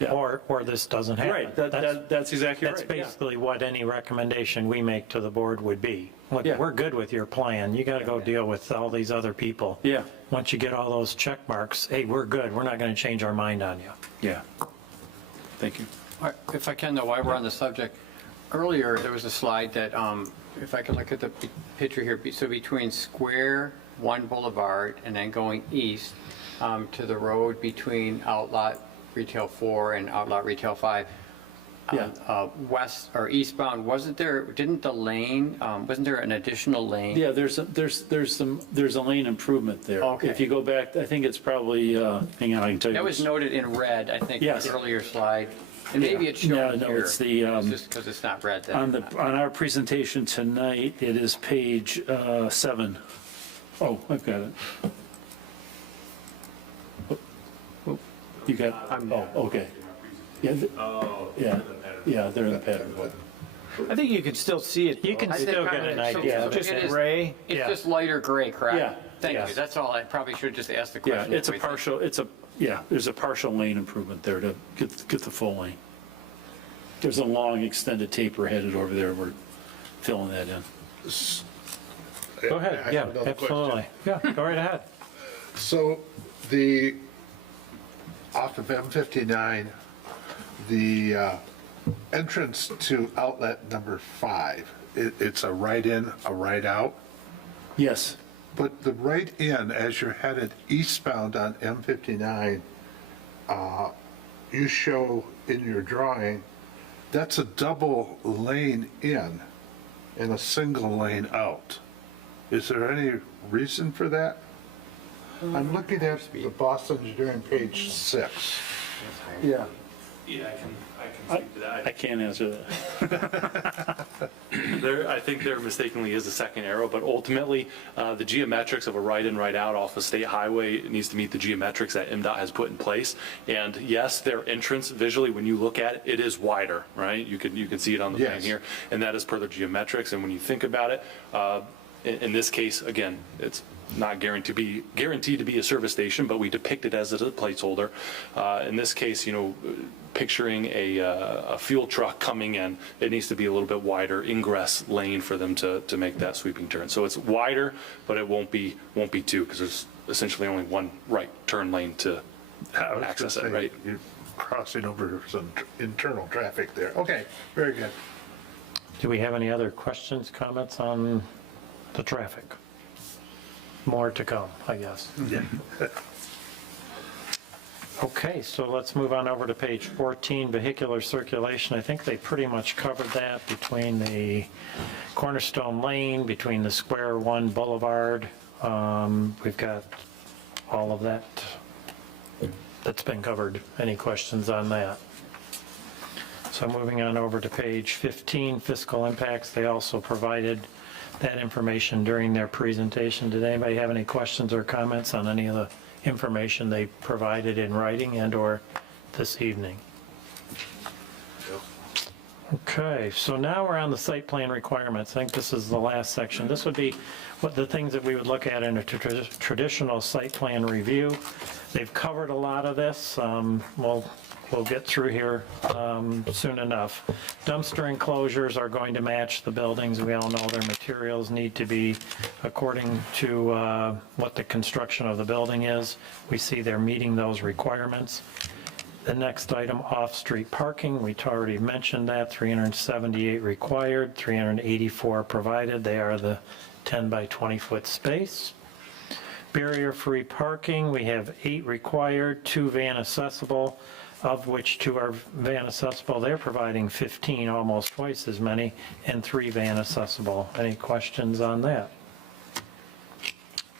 Yeah. Or this doesn't happen. Right, that's exactly right. That's yeah. basically what any recommendation we make to the board would be. Look, Yeah. we're good with your plan. You got to go deal with all these other people. Yeah. Once you get all those check marks, hey, we're good. We're not going to change our mind on you. Yeah. Thank you. All right, if I can, though, while we're on the subject, earlier, there was a slide that, if I could look at the picture here, so between Square One Boulevard and then going east to the road between Outlot Retail 4 and Outlot Retail 5, Yeah. west or eastbound, wasn't there an additional lane? Yeah, there's a lane improvement there. Okay. If you go back, I think it's probably, hang on, I can tell you. That was noted in red, I think, Yes. the earlier slide. And maybe it's shown No, here. it's the, Just because it's not red on then. on our presentation tonight, it is page 7. Oh, I've got it. Oh, you got, oh, okay. Yeah, yeah, they're in the pattern. I think you can still see it. You can though. still get an idea. It Just is- gray. It's Yeah. just lighter gray, correct? Yeah. Thank Yes. you, that's all. I probably should have just asked the Yeah, question. it's a before we- partial, there's a partial lane improvement there to get the full lane. There's a long extended taper headed over there, we're filling that in. Go ahead, I yeah, have another absolutely. Yeah, go right ahead. So off of M59, the entrance to outlet number 5, it's a right in, a right out. Yes, But the right in, as you're headed eastbound on M59, you show in your drawing, that's a double lane in and a single lane out. Is there any reason for that? I'm looking at the Boston Engineering, page 6. yeah, Yeah, I can speak to that. I can't answer that. I think there mistakenly is a second arrow, but ultimately, the geometrics of a right-in, right-out off a state highway needs to meet the geometrics that MDOT has put in place. And yes, their entrance visually, when you look at it, it is wider, right? You can see it on the plan Yes. here, and that is per their geometrics. And when you think about it, in this case, again, it's not guaranteed to be a service station, but we depict it as a placeholder. In this case, picturing a fuel truck coming in, it needs to be a little bit wider ingress lane for them to make that sweeping turn. So it's wider, but it won't be two, because there's essentially only one right turn lane to I was gonna access it, say, right? You're crossing over some internal traffic there. Okay, very good. Do we have any other questions, comments on the traffic? More to come, I guess. Yeah. Okay, so let's move on over to page 14, vehicular circulation. I think they pretty much covered that between the Cornerstone Lane, between the Square One Boulevard. We've got all of that that's been covered. Any questions on that? So moving on over to page 15, fiscal impacts. They also provided that information during their presentation. Did anybody have any questions or comments on any of the information they provided in writing and/or this evening? Okay, so now we're on the site plan requirements. I think this is the last section. This would be what the things that we would look at in a traditional site plan review. They've covered a lot of this. We'll get through here soon enough. Dumpster enclosures are going to match the buildings. We all know their materials need to be according to what the construction of the building is. We see they're meeting those requirements. The next item, off-street parking, we already mentioned that, 378 required, 384 provided. They are the 10 by 20 foot space. Barrier-free parking, we have 8 required, 2 van accessible, of which 2 are van accessible. They're providing 15, almost twice as many, and 3 van accessible. Any questions on that?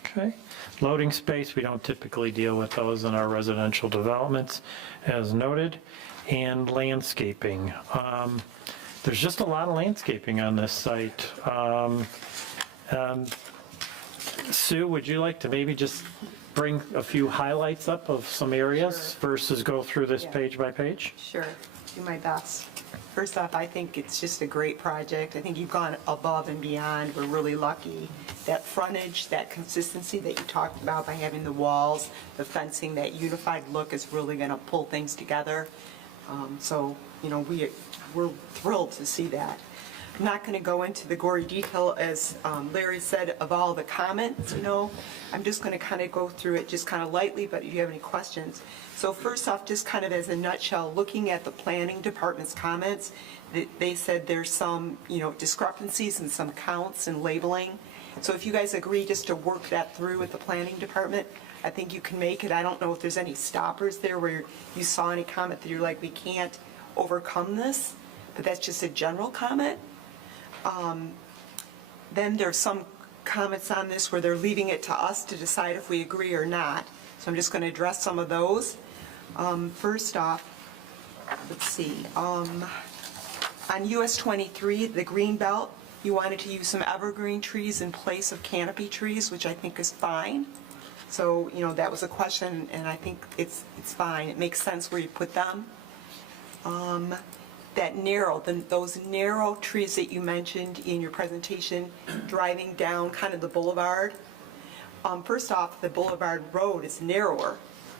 Okay. Loading space, we don't typically deal with those in our residential developments, as noted. And landscaping. There's just a lot of landscaping on this site. Sue, would you like to maybe just bring a few highlights up of some areas versus go through this Yeah. page by page? Sure, do my best. First off, I think it's just a great project. I think you've gone above and beyond. We're really lucky. That frontage, that consistency that you talked about by having the walls, the fencing, that unified look is really going to pull things together. So, we're thrilled to see that. I'm not going to go into the gory detail, as Larry said, of all the comments, I'm just going to kind of go through it just kind of lightly, but if you have any questions. So first off, just kind of as a nutshell, looking at the planning department's comments, they said there's some, discrepancies in some counts and labeling. So if you guys agree just to work that through with the planning department, I think you can make it. I don't know if there's any stoppers there where you saw any comment that you're like, we can't overcome this, but that's just a general comment. Then there's some comments on this where they're leaving it to us to decide if we agree or not. So I'm just going to address some of those. First off, let's see, on US 23, the green belt, you wanted to use some evergreen trees in place of canopy trees, which I think is fine. So, you know, that was a question, and I think it's fine. It makes sense where you put them. Those narrow trees that you mentioned in your presentation, driving down kind of the boulevard. First off, the boulevard road is narrower,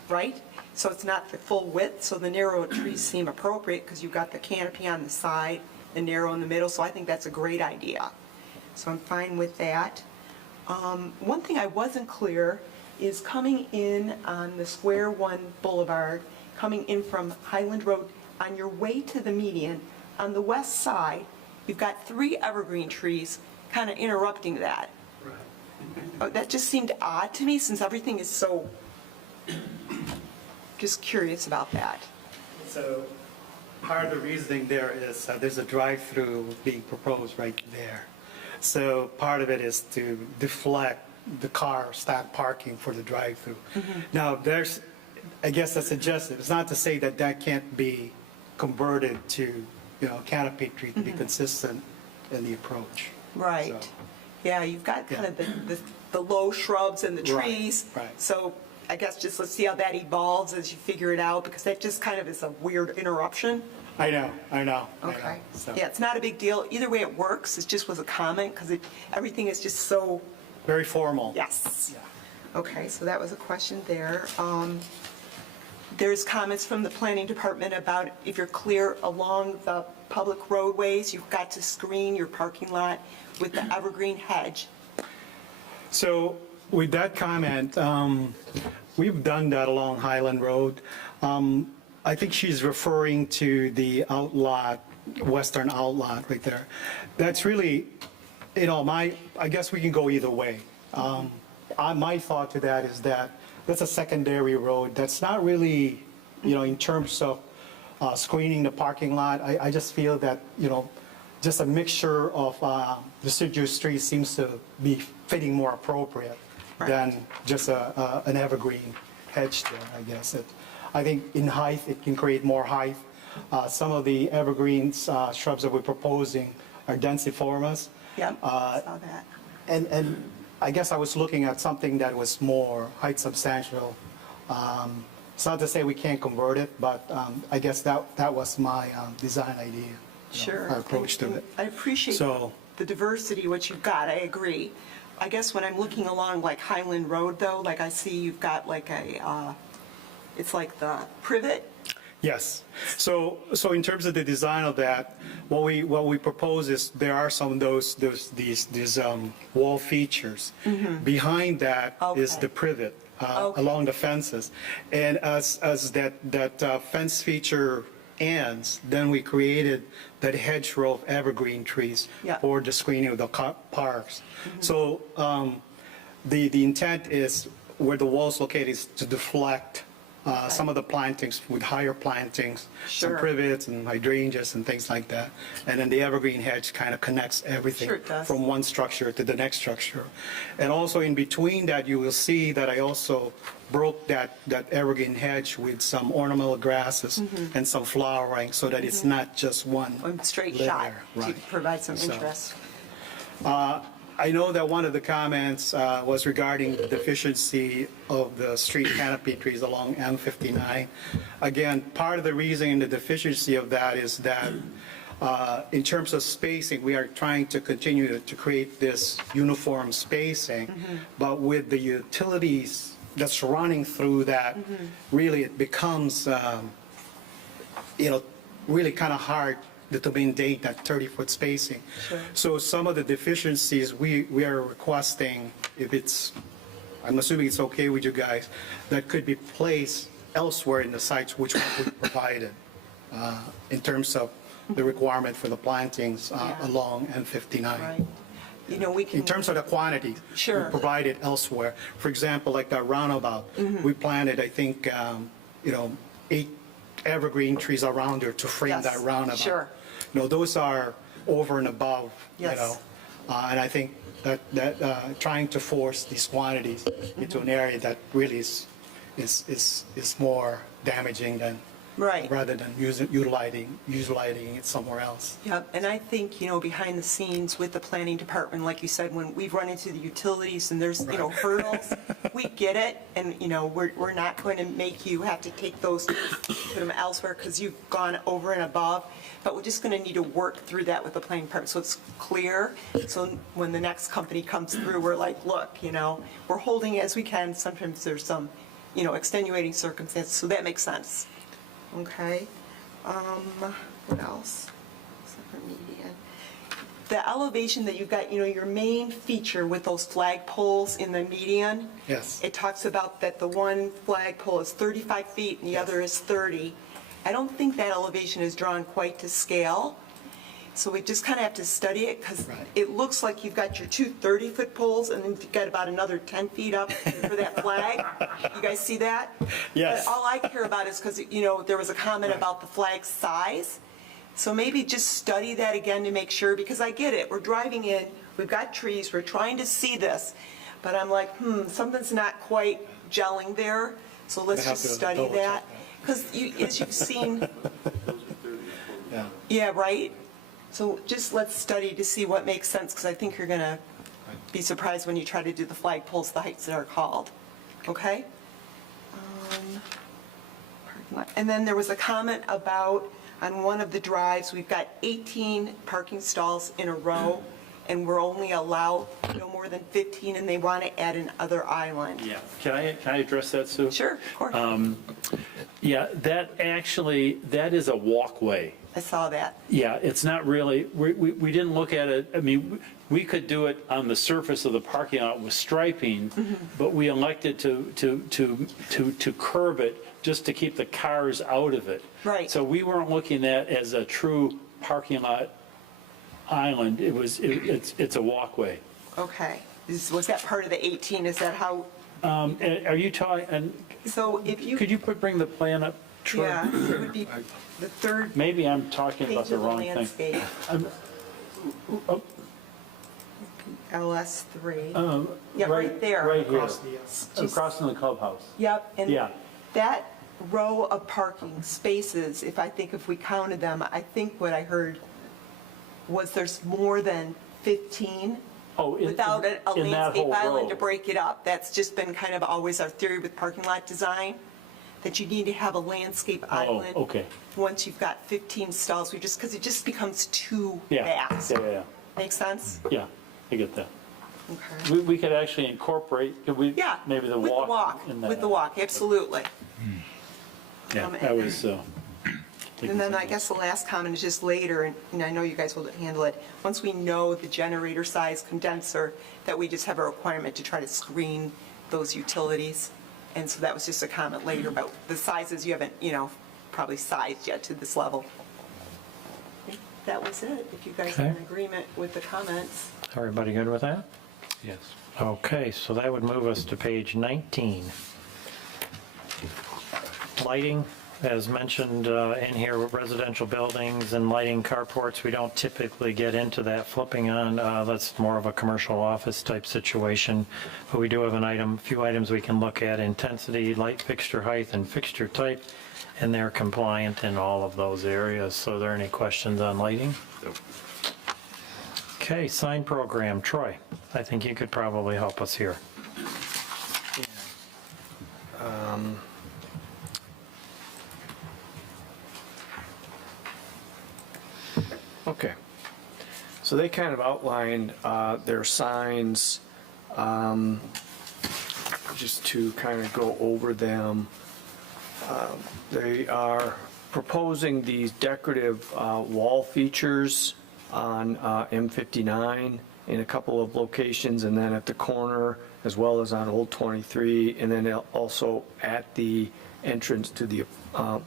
right? So it's not the full width, so the narrow trees seem appropriate because you've got the canopy on the side, the narrow in the middle, so I think that's a great idea. So I'm fine with that. One thing I wasn't clear is coming in on the Square One Boulevard, coming in from Highland Road, on your way to the median, on the west side, you've got 3 evergreen trees kind of interrupting that. That just seemed odd to me since everything is so, just curious about that. So part of the reasoning there is there's a drive-through being proposed right there. So part of it is to deflect the car stop parking for the drive-through. Now, there's, I guess that's suggested. It's not to say that that can't be converted to, you know, canopy tree to be consistent in the approach. Right. So- Yeah, you've got kind of the low shrubs and the Right, trees. right. So I guess just let's see how that evolves as you figure it out, because that just kind of is a weird interruption. I know. Okay. So, Yeah, it's not a big deal. Either way it works. It just was a comment because everything is just so, very formal. yes. Okay, so that was a question there. There's comments from the planning department about if you're clear along the public roadways, you've got to screen your parking lot with the evergreen hedge. So with that comment, we've done that along Highland Road. I think she's referring to the outlot, western outlot right there. That's really, you know, I guess we can go either way. My thought to that is that that's a secondary road. That's not really, you know, in terms of screening the parking lot. I just feel that, you know, just a mixture of deciduous trees seems to be fitting more appropriate than just an evergreen hedge there, I guess. I think in height, it can create more height. Some of the evergreens, shrubs that we're proposing are densiformis. Yep, I saw that. And I guess I was looking at something that was more height substantial. It's not to say we can't convert it, but I guess that was my design idea. Sure. Our approach to it. I appreciate So- the diversity, what you've got, I agree. I guess when I'm looking along like Highland Road though, like I see you've got like it's like the privet. Yes. So in terms of the design of that, what we propose is there are some of these wall features. Behind that is Okay. the privet Okay. along the fences, and as that fence feature ends, then we created that hedgerow of evergreen trees Yeah. for the screening of the parks. So the intent is where the wall's located is to deflect some of the plantings with higher plantings, some Sure. privets and hydrangeas and things like that. And then the evergreen hedge kind of connects everything Sure it does. from one structure to the next structure. And also in between that, you will see that I also broke that evergreen hedge with some ornamental grasses and some flowering so that it's not just one Straight linear, shot to right. provide some So- interest. I know that one of the comments was regarding the deficiency of the street canopy trees along M59. Again, part of the reason in the deficiency of that is that in terms of spacing, we are trying to continue to create this uniform spacing, but with the utilities that's running through that, really it becomes, really kind of hard to maintain that 30-foot spacing. Sure. So some of the deficiencies we are requesting, if it's, I'm assuming it's okay with you guys, that could be placed elsewhere in the sites which we provided in terms of the requirement for the plantings along M59. Right. You know, we can. In terms of the quantity, Sure. we provide it elsewhere. For example, like that roundabout, we planted, I think, 8 evergreen trees around there to frame Yes, that roundabout. sure. Those are over and above, Yes. and I think that trying to force these quantities into an area that really is more damaging than Right. rather than utilizing it somewhere else. Yep, and I think, behind the scenes with the planning department, like you said, when we've run into the utilities and there's, hurdles, we get it, and, we're not going to make you have to take those, put them elsewhere because you've gone over and above, but we're just going to need to work through that with the planning department so it's clear, so when the next company comes through, we're like, look, we're holding as we can, sometimes there's some, extenuating circumstances, so that makes sense. Okay, what else? Separate median. The elevation that you've got, your main feature with those flag poles in the median. Yes. It talks about that the one flag pole is 35 feet and the other is 30. I don't think that elevation is drawn quite to scale. So we just kind of have to study it because Right. it looks like you've got your two 30-foot poles and then you've got about another 10 feet up for that flag. You guys see that? Yes. But all I care about is because, there was a comment about the flag size. So maybe just study that again to make sure, because I get it. We're driving in, we've got trees, we're trying to see this. But I'm like, something's not quite gelling there. So let's have just to study double check that. Because as you've seen, Yeah. yeah, right? So just let's study to see what makes sense, because I think you're going to be surprised when you try to do the flag poles, the heights that are called. Okay? Parking lot. And then there was a comment about, on one of the drives, we've got 18 parking stalls in a row, and we're only allowed no more than 15, and they want to add another island. Yeah, can I address that, Sue? Sure, of course. Yeah, that is a walkway. I saw that. Yeah, it's not really, we didn't look at it, I mean, we could do it on the surface of the parking lot with striping, but we elected to curb it just to keep the cars out of it. Right. So we weren't looking at it as a true parking lot island, it's a walkway. Okay. Was that part of the 18? Is that how? And are you talking, So if you. could you bring the plan up, Troy? Yeah, it would be the third Maybe I'm talking about page the of the wrong thing. landscape, Oh, LS3. Yeah, right there. Right here, Across the, across from the clubhouse. Yep, and Yeah. that row of parking spaces, if we counted them, I think what I heard was there's more than 15 Oh, without a in that landscape whole island row. to break it up. That's just been kind of always our theory with parking lot design, that you need to have a landscape island. okay. Once you've got 15 stalls, because it just becomes too Yeah, vast. yeah, Make sense? yeah, I get that. Okay. We could actually incorporate, could we? Yeah. Maybe the with walk in that. With the walk, absolutely. Yeah, that was. And then I guess the last comment is just later, and I know you guys will handle it, once we know the generator size condenser, that we just have a requirement to try to screen those utilities. And so that was just a comment later about the sizes you haven't, probably sized yet to this level. I think that was it, if you guys are in Okay. agreement with the comments. Everybody good with that? Yes. Okay, so that would move us to page 19. Lighting, as mentioned in here, with residential buildings and lighting carports, we don't typically get into that flipping on. That's more of a commercial office type situation. But we do have a few items we can look at: intensity, light fixture height, and fixture type, and they're compliant in all of those areas. So are there any questions on lighting? Okay, sign program. Troy, I think you could probably help us here. Okay. So they kind of outlined their signs, just to kind of go over them. They are proposing these decorative wall features on M59 in a couple of locations, and then at the corner, as well as on Old 23, and then also at the entrance to the,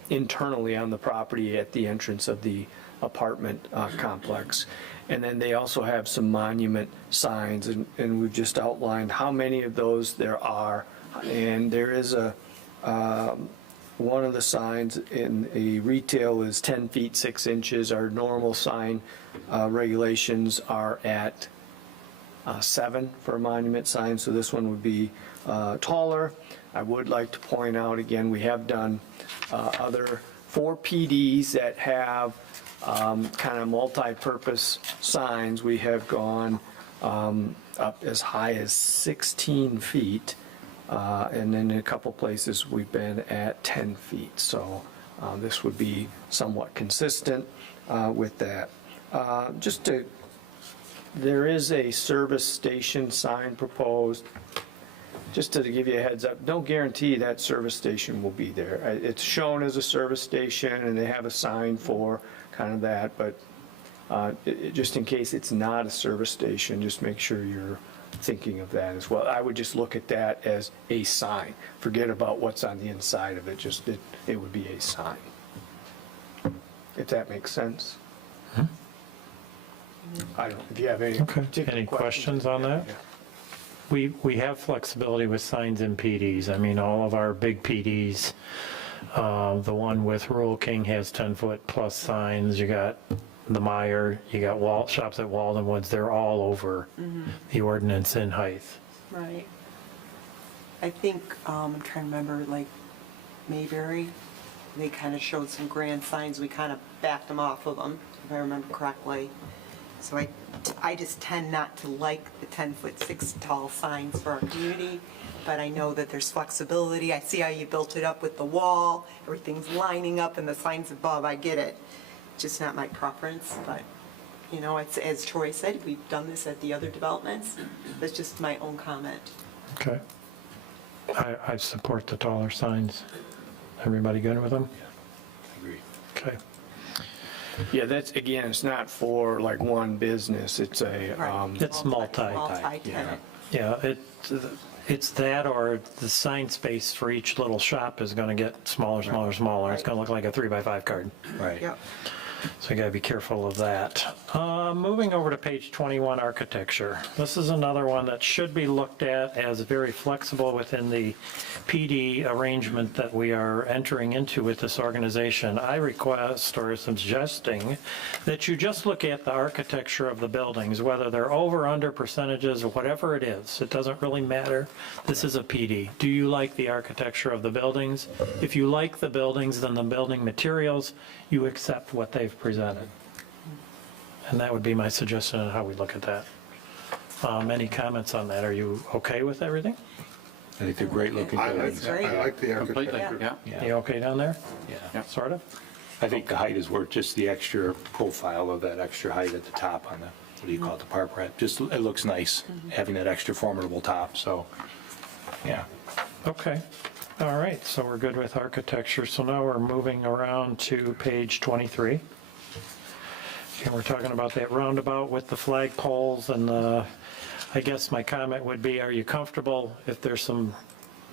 internally on the property at the entrance of the apartment complex. And then they also have some monument signs, and we've just outlined how many of those there are. And there is one of the signs in the retail is 10 feet 6 inches. Our normal sign regulations are at 7 for a monument sign, so this one would be taller. I would like to point out again, we have done other 4 PDs that have kind of multi-purpose signs. We have gone up as high as 16 feet, and then in a couple places we've been at 10 feet. So this would be somewhat consistent with that. There is a service station sign proposed. Just to give you a heads up, don't guarantee that service station will be there. It's shown as a service station, and they have a sign for kind of that, but just in case it's not a service station, just make sure you're thinking of that as well. I would just look at that as a sign. Forget about what's on the inside of it, just it would be a sign. If that makes sense. I don't know if you have any Okay. particular Any questions on that? Yeah. We have flexibility with signs and PDs. I mean, all of our big PDs, the one with Rural King has 10-foot plus signs. You got the Meyer, you got shops at Walden Woods. They're all over the ordinance in height. Right. I think, I'm trying to remember, like Mayberry, they kind of showed some grand signs. We kind of backed them off of them, if I remember correctly. So I just tend not to like the 10-foot, 6 tall signs for our community, but I know that there's flexibility. I see how you built it up with the wall, everything's lining up and the signs above, I get it. Just not my preference, but, you know, it's, as Troy said, we've done this at the other developments. That's just my own comment. Okay. I support the taller signs. Everybody good with them? Agree. Okay. Yeah, that's, again, it's not for like one business, it's a, Right. It's multi. Multi-tenant. Yeah, it's that, or the sign space for each little shop is going to get smaller, smaller, smaller. It's going to look like a 3x5 card. Right. Yep. So you got to be careful of that. Moving over to page 21, architecture. This is another one that should be looked at as very flexible within the PD arrangement that we are entering into with this organization. I request or am suggesting that you just look at the architecture of the buildings, whether they're over, under percentages, or whatever it is. It doesn't really matter. This is a PD. Do you like the architecture of the buildings? If you like the buildings, then the building materials, you accept what they've presented. And that would be my suggestion on how we look at that. Any comments on that? Are you okay with everything? I think they're great looking I buildings. like the Completely, architecture. yeah. You okay down there? Yeah. Sort of? I think the height is worth just the extra profile of that extra height at the top on the, what do you call it, the parapet. Just, it looks nice, having that extra formidable top, so, yeah. Okay. All right, so we're good with architecture. So now we're moving around to page 23. And we're talking about that roundabout with the flag poles, and I guess my comment would be, are you comfortable if there's some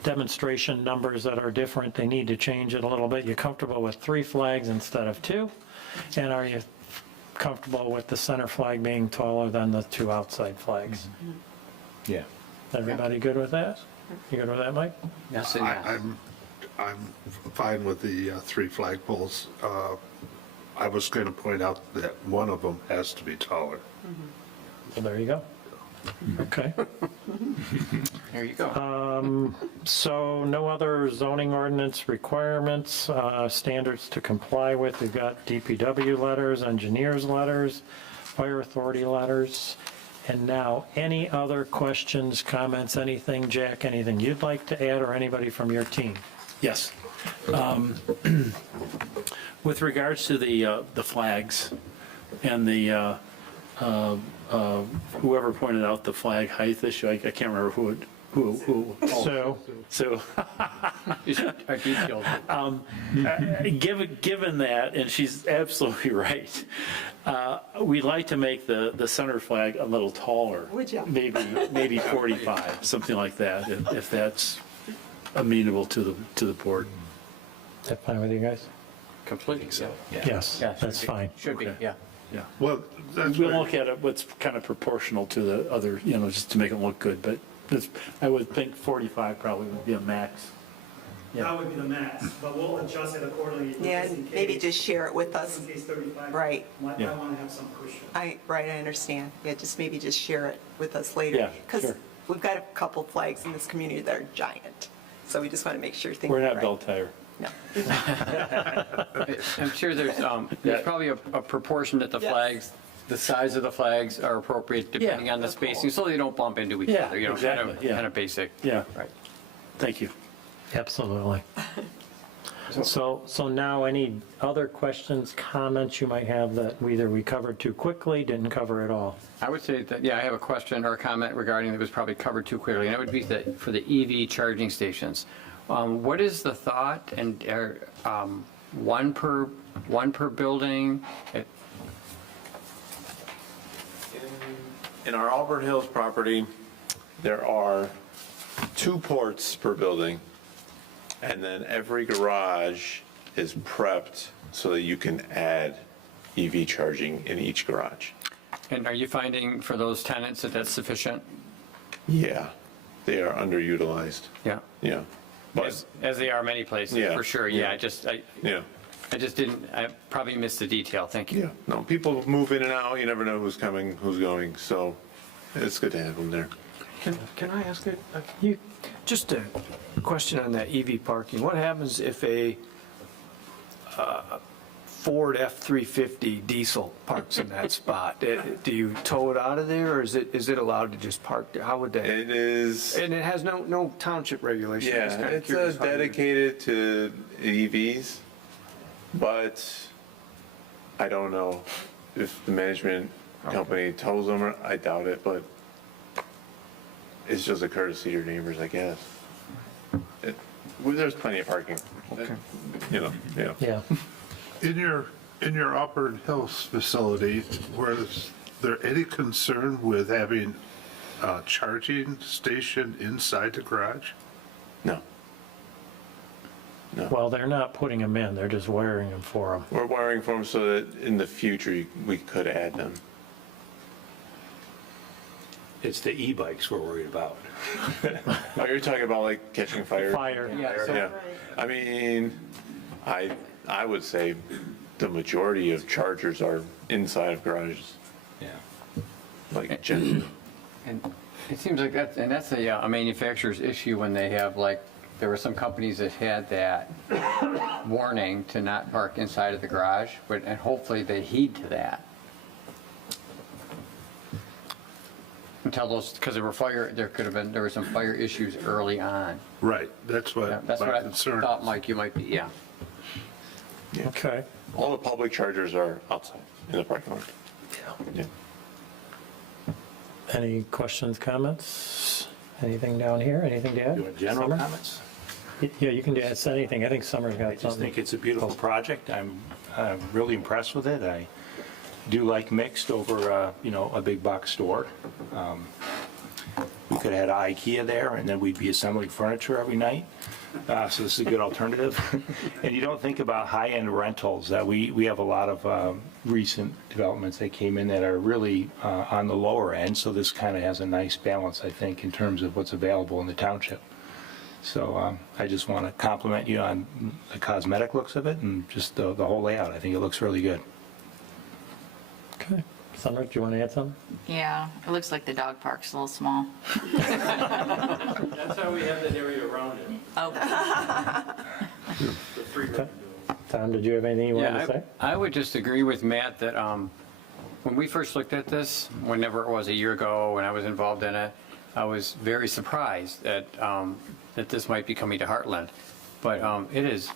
demonstration numbers that are different, they need to change it a little bit? You comfortable with 3 flags instead of 2? And are you comfortable with the center flag being taller than the 2 outside flags? Yeah. Everybody good with that? You good with that, Mike? Yes and yes. I'm fine with the 3 flagpoles. I was going to point out that one of them has to be taller. Well, there you go. Okay. There you go. So no other zoning ordinance requirements, standards to comply with. We've got DPW letters, engineers letters, fire authority letters. And now, any other questions, comments, anything, Jack, anything you'd like to add, or anybody from your team? Yes. With regards to the flags and the, whoever pointed out the flag height issue, I can't remember who. So, Our detailed. given that, and she's absolutely right, we'd like to make the center flag a little taller. Would ya? Maybe 45, something like that, if that's amenable to the board. Is that fine with you guys? Completely, yeah. Yes, Yeah, should that's be. fine. Should be, Okay. yeah. Yeah. Well, that's We'll where- look at it, what's kind of proportional to the other, just to make it look good, but I would think 45 probably would be a max. That would be the max, but we'll adjust it accordingly. Yeah, just in case- maybe just share it with us. Just in case 35. Right. Might Yeah. want to have some cushion. I understand. Yeah, just maybe just share it with us later. Yeah, Because sure. we've got a couple flags in this community that are giant. So we just want to make sure things are We're right. not Bell Tire. I'm sure there's probably a proportion that the Yes. flags, the size of the flags are appropriate depending Yeah. on the spacing, so they don't bump into each Yeah, other, you know, exactly, yeah. kind of basic. Yeah, Right. thank you. Absolutely. So now, any other questions, comments you might have that either we covered too quickly, didn't cover at all? I would say that, yeah, I have a question or a comment regarding that was probably covered too clearly, and that would be that for the EV charging stations. What is the thought, and one per building? In our Auburn Hills property, there are 2 ports per building, and then every garage is prepped so that you can add EV charging in each garage. And are you finding for those tenants that that's sufficient? Yeah, they are underutilized, Yeah. yeah. But, As they are many places, Yeah, for sure, yeah, yeah, I just didn't, I probably missed the detail, thank you. yeah. No, people move in and out, you never know who's coming, who's going, so it's good to have them there. Can I ask just a question on that EV parking? What happens if a Ford F-350 diesel parks in that spot? Do you tow it out of there, or is it allowed to just park there? How would that? It is, And it has no township regulation? yeah, Just kinda it's curious how you- dedicated to EVs, but I don't know if the management company tows them, or I doubt it, but it's just a courtesy to your neighbors, I guess. Well, there's plenty of parking. You know, yeah. Yeah. In your Auburn Hills facility, was there any concern with having a charging station inside the garage? No, Well, they're not putting them in, they're just wiring them for them. we're wiring for them so that in the future we could add them. It's the e-bikes we're worried about. Oh, you're talking about like catching fire? Fire. Yeah, I mean, I would say the majority of chargers are inside of garages, Yeah. like generally. And it seems like that's a manufacturer's issue when they have, like, there were some companies that had that warning to not park inside of the garage, and hopefully they heed to that. Until those, because there were some fire issues early on. Right, that's Yeah, what That's what my I concern thought, is. Mike, you might be, yeah. Okay. All the public chargers are outside in the parking lot. Yeah. Any questions, comments? Anything down here? Anything to add? You want general Summer? comments? Yeah, you can say anything. I think Summer's got I just something. think it's a beautiful project. I'm really impressed with it. I do like mixed over, a big box store. We could have had IKEA there, and then we'd be assembling furniture every night. So this is a good alternative. And you don't think about high-end rentals, that we have a lot of recent developments that came in that are really on the lower end. So this kind of has a nice balance, I think, in terms of what's available in the township. So I just want to compliment you on the cosmetic looks of it and just the whole layout. I think it looks really good. Okay. Summer, do you want to add something? Yeah, it looks like the dog park's a little small. That's how we have that area around it. Oh, Tom, did you have anything you wanted to Yeah, say? I would just agree with Matt that when we first looked at this, whenever it was a year ago, when I was involved in it, I was very surprised that this might be coming to Heartland. But it is,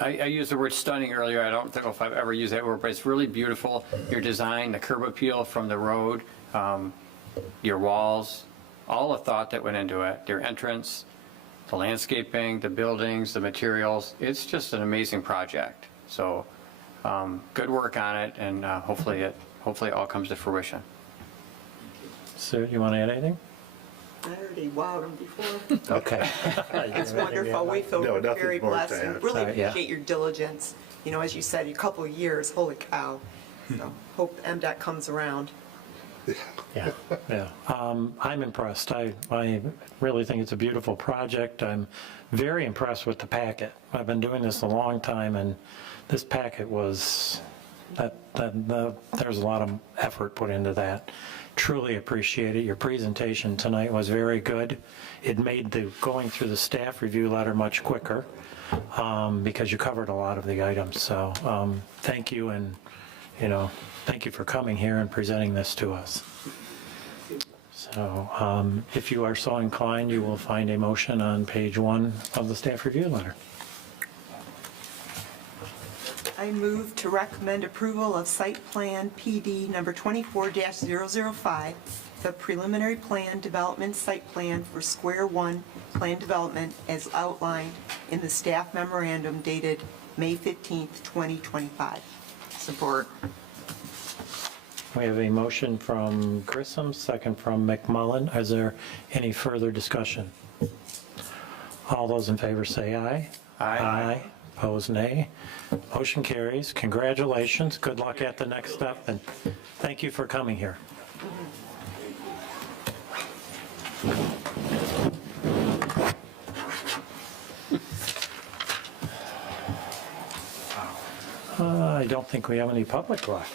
I used the word stunning earlier, I don't know if I've ever used that word, but it's really beautiful. Your design, the curb appeal from the road, your walls, all the thought that went into it, your entrance, the landscaping, the buildings, the materials, it's just an amazing project. So, good work on it, and hopefully it all comes to fruition. Sue, you want to add anything? I already wowed them before. Okay. It's wonderful. We feel No, nothing very more to blessed and add. really Yeah. appreciate your diligence. You know, as you said, a couple of years, holy cow. So hope MDOT comes around. Yeah, yeah. I'm impressed. I really think it's a beautiful project. I'm very impressed with the packet. I've been doing this a long time, and this packet was, there's a lot of effort put into that. truly appreciate it. Your presentation tonight was very good. It made the going through the staff review letter much quicker because you covered a lot of the items. So thank you, and thank you for coming here and presenting this to us. So if you are so inclined, you will find a motion on page 1 of the staff review letter. I move to recommend approval of site plan PD number 24-005, the preliminary plan development site plan for Square One Plan Development as outlined in the staff memorandum dated May 15th, 2025. Support. We have a motion from Grissom, second from McMullen. Is there any further discussion? All those in favor say aye. Aye. Opposed, nay. Motion carries. Congratulations. Good luck at the next step, and thank you for coming here. I don't think we have any public left.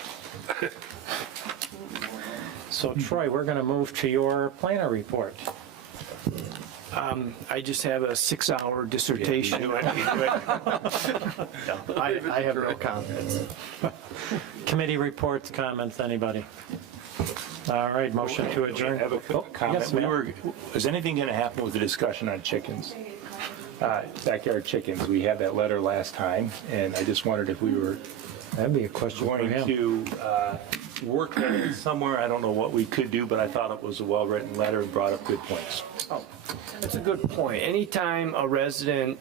So Troy, we're going to move to your planner report. I just have a 6-hour dissertation. I have no comments. Committee reports, comments, anybody? All right, motion to I adjourn. have a quick comment. Yes, ma'am. Is anything going to happen with the discussion on chickens? Backyard chickens. We had that letter last time, and I just wondered if we were That'd be a question for going him. to work that in somewhere. I don't know what we could do, but I thought it was a well-written letter and brought up good points. Oh, that's a good point. Anytime a resident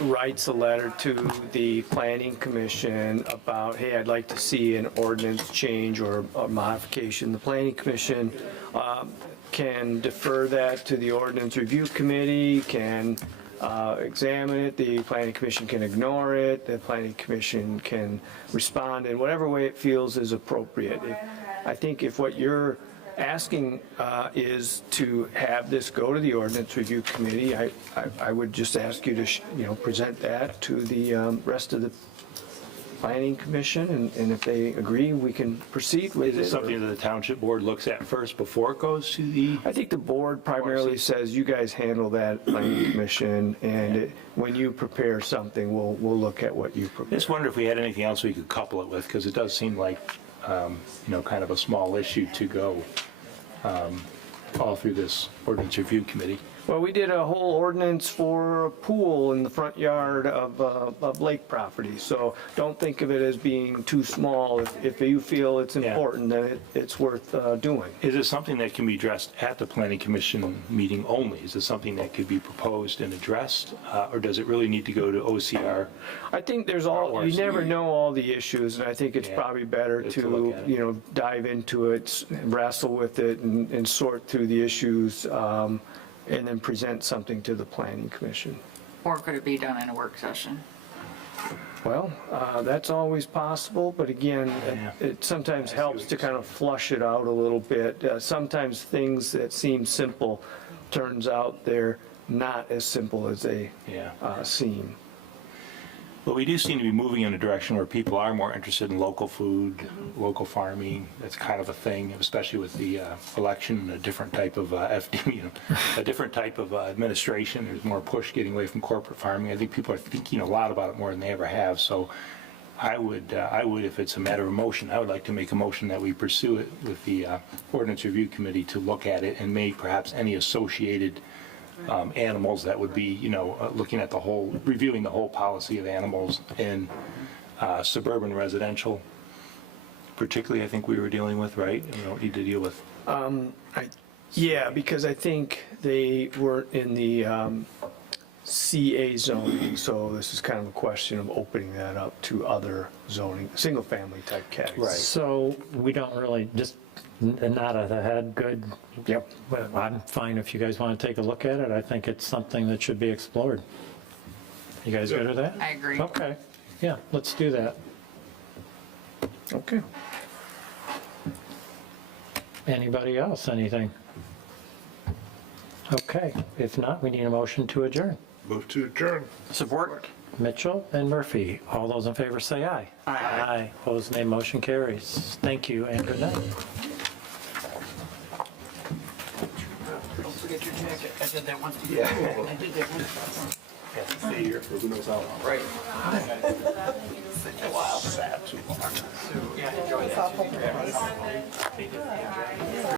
writes a letter to the planning commission about, hey, I'd like to see an ordinance change or a modification, the planning commission can defer that to the ordinance review committee, can examine it, the planning commission can ignore it, the planning commission can respond in whatever way it feels is appropriate. I think if what you're asking is to have this go to the ordinance review committee, I would just ask you to, present that to the rest of the planning commission, and if they agree, we can proceed with it. Is it something that the township board looks at first before it goes to the? I think the board primarily says, you guys handle that, planning commission, and when you prepare something, we'll look at what you I prepare. just wonder if we had anything else we could couple it with, because it does seem like, kind of a small issue to go all through this ordinance review committee. Well, we did a whole ordinance for a pool in the front yard of lake property, so don't think of it as being too small. If you feel it's important, then it's worth doing. Is it something that can be addressed at the planning commission meeting only? Is it something that could be proposed and addressed, or does it really need to go to OCR? I think you never know all the issues, and I think it's probably better To look at to, dive into it, wrestle with it, and sort through the issues, and then present something to the planning commission. Or could it be done in a work session? Well, that's always possible, but again, it sometimes helps to kind of flush it out a little bit. Sometimes things that seem simple, turns out they're not as simple as they seem. But we do seem to be moving in a direction where people are more interested in local food, local farming. That's kind of a thing, especially with the election and a different type of a different type of administration. There's more push getting away from corporate farming. I think people are thinking a lot about it more than they ever have. So I would, if it's a matter of motion, I would like to make a motion that we pursue it with the ordinance review committee to look at it and make perhaps any associated animals that would be, looking at reviewing the whole policy of animals in suburban residential, particularly I think we were dealing with, right? We don't need to deal with. Yeah, because I think they weren't in the CA zoning, so this is kind of a question of opening that up to other zoning, single-family type categories. So we don't really, just nod of the head, good? Yep. Well, I'm fine if you guys want to take a look at it. I think it's something that should be explored. You guys good with that? I agree. Okay, yeah, let's do that. Okay. Anybody else, anything? Okay, if not, we need a motion to adjourn. Move to adjourn. Support? Mitchell and Murphy, all those in favor say aye. Aye. Opposed, nay, motion carries. Thank you and good night. did that once. Yeah. I did that once. Stay here for who knows how long. Right. Sad too long. Yeah, enjoy that.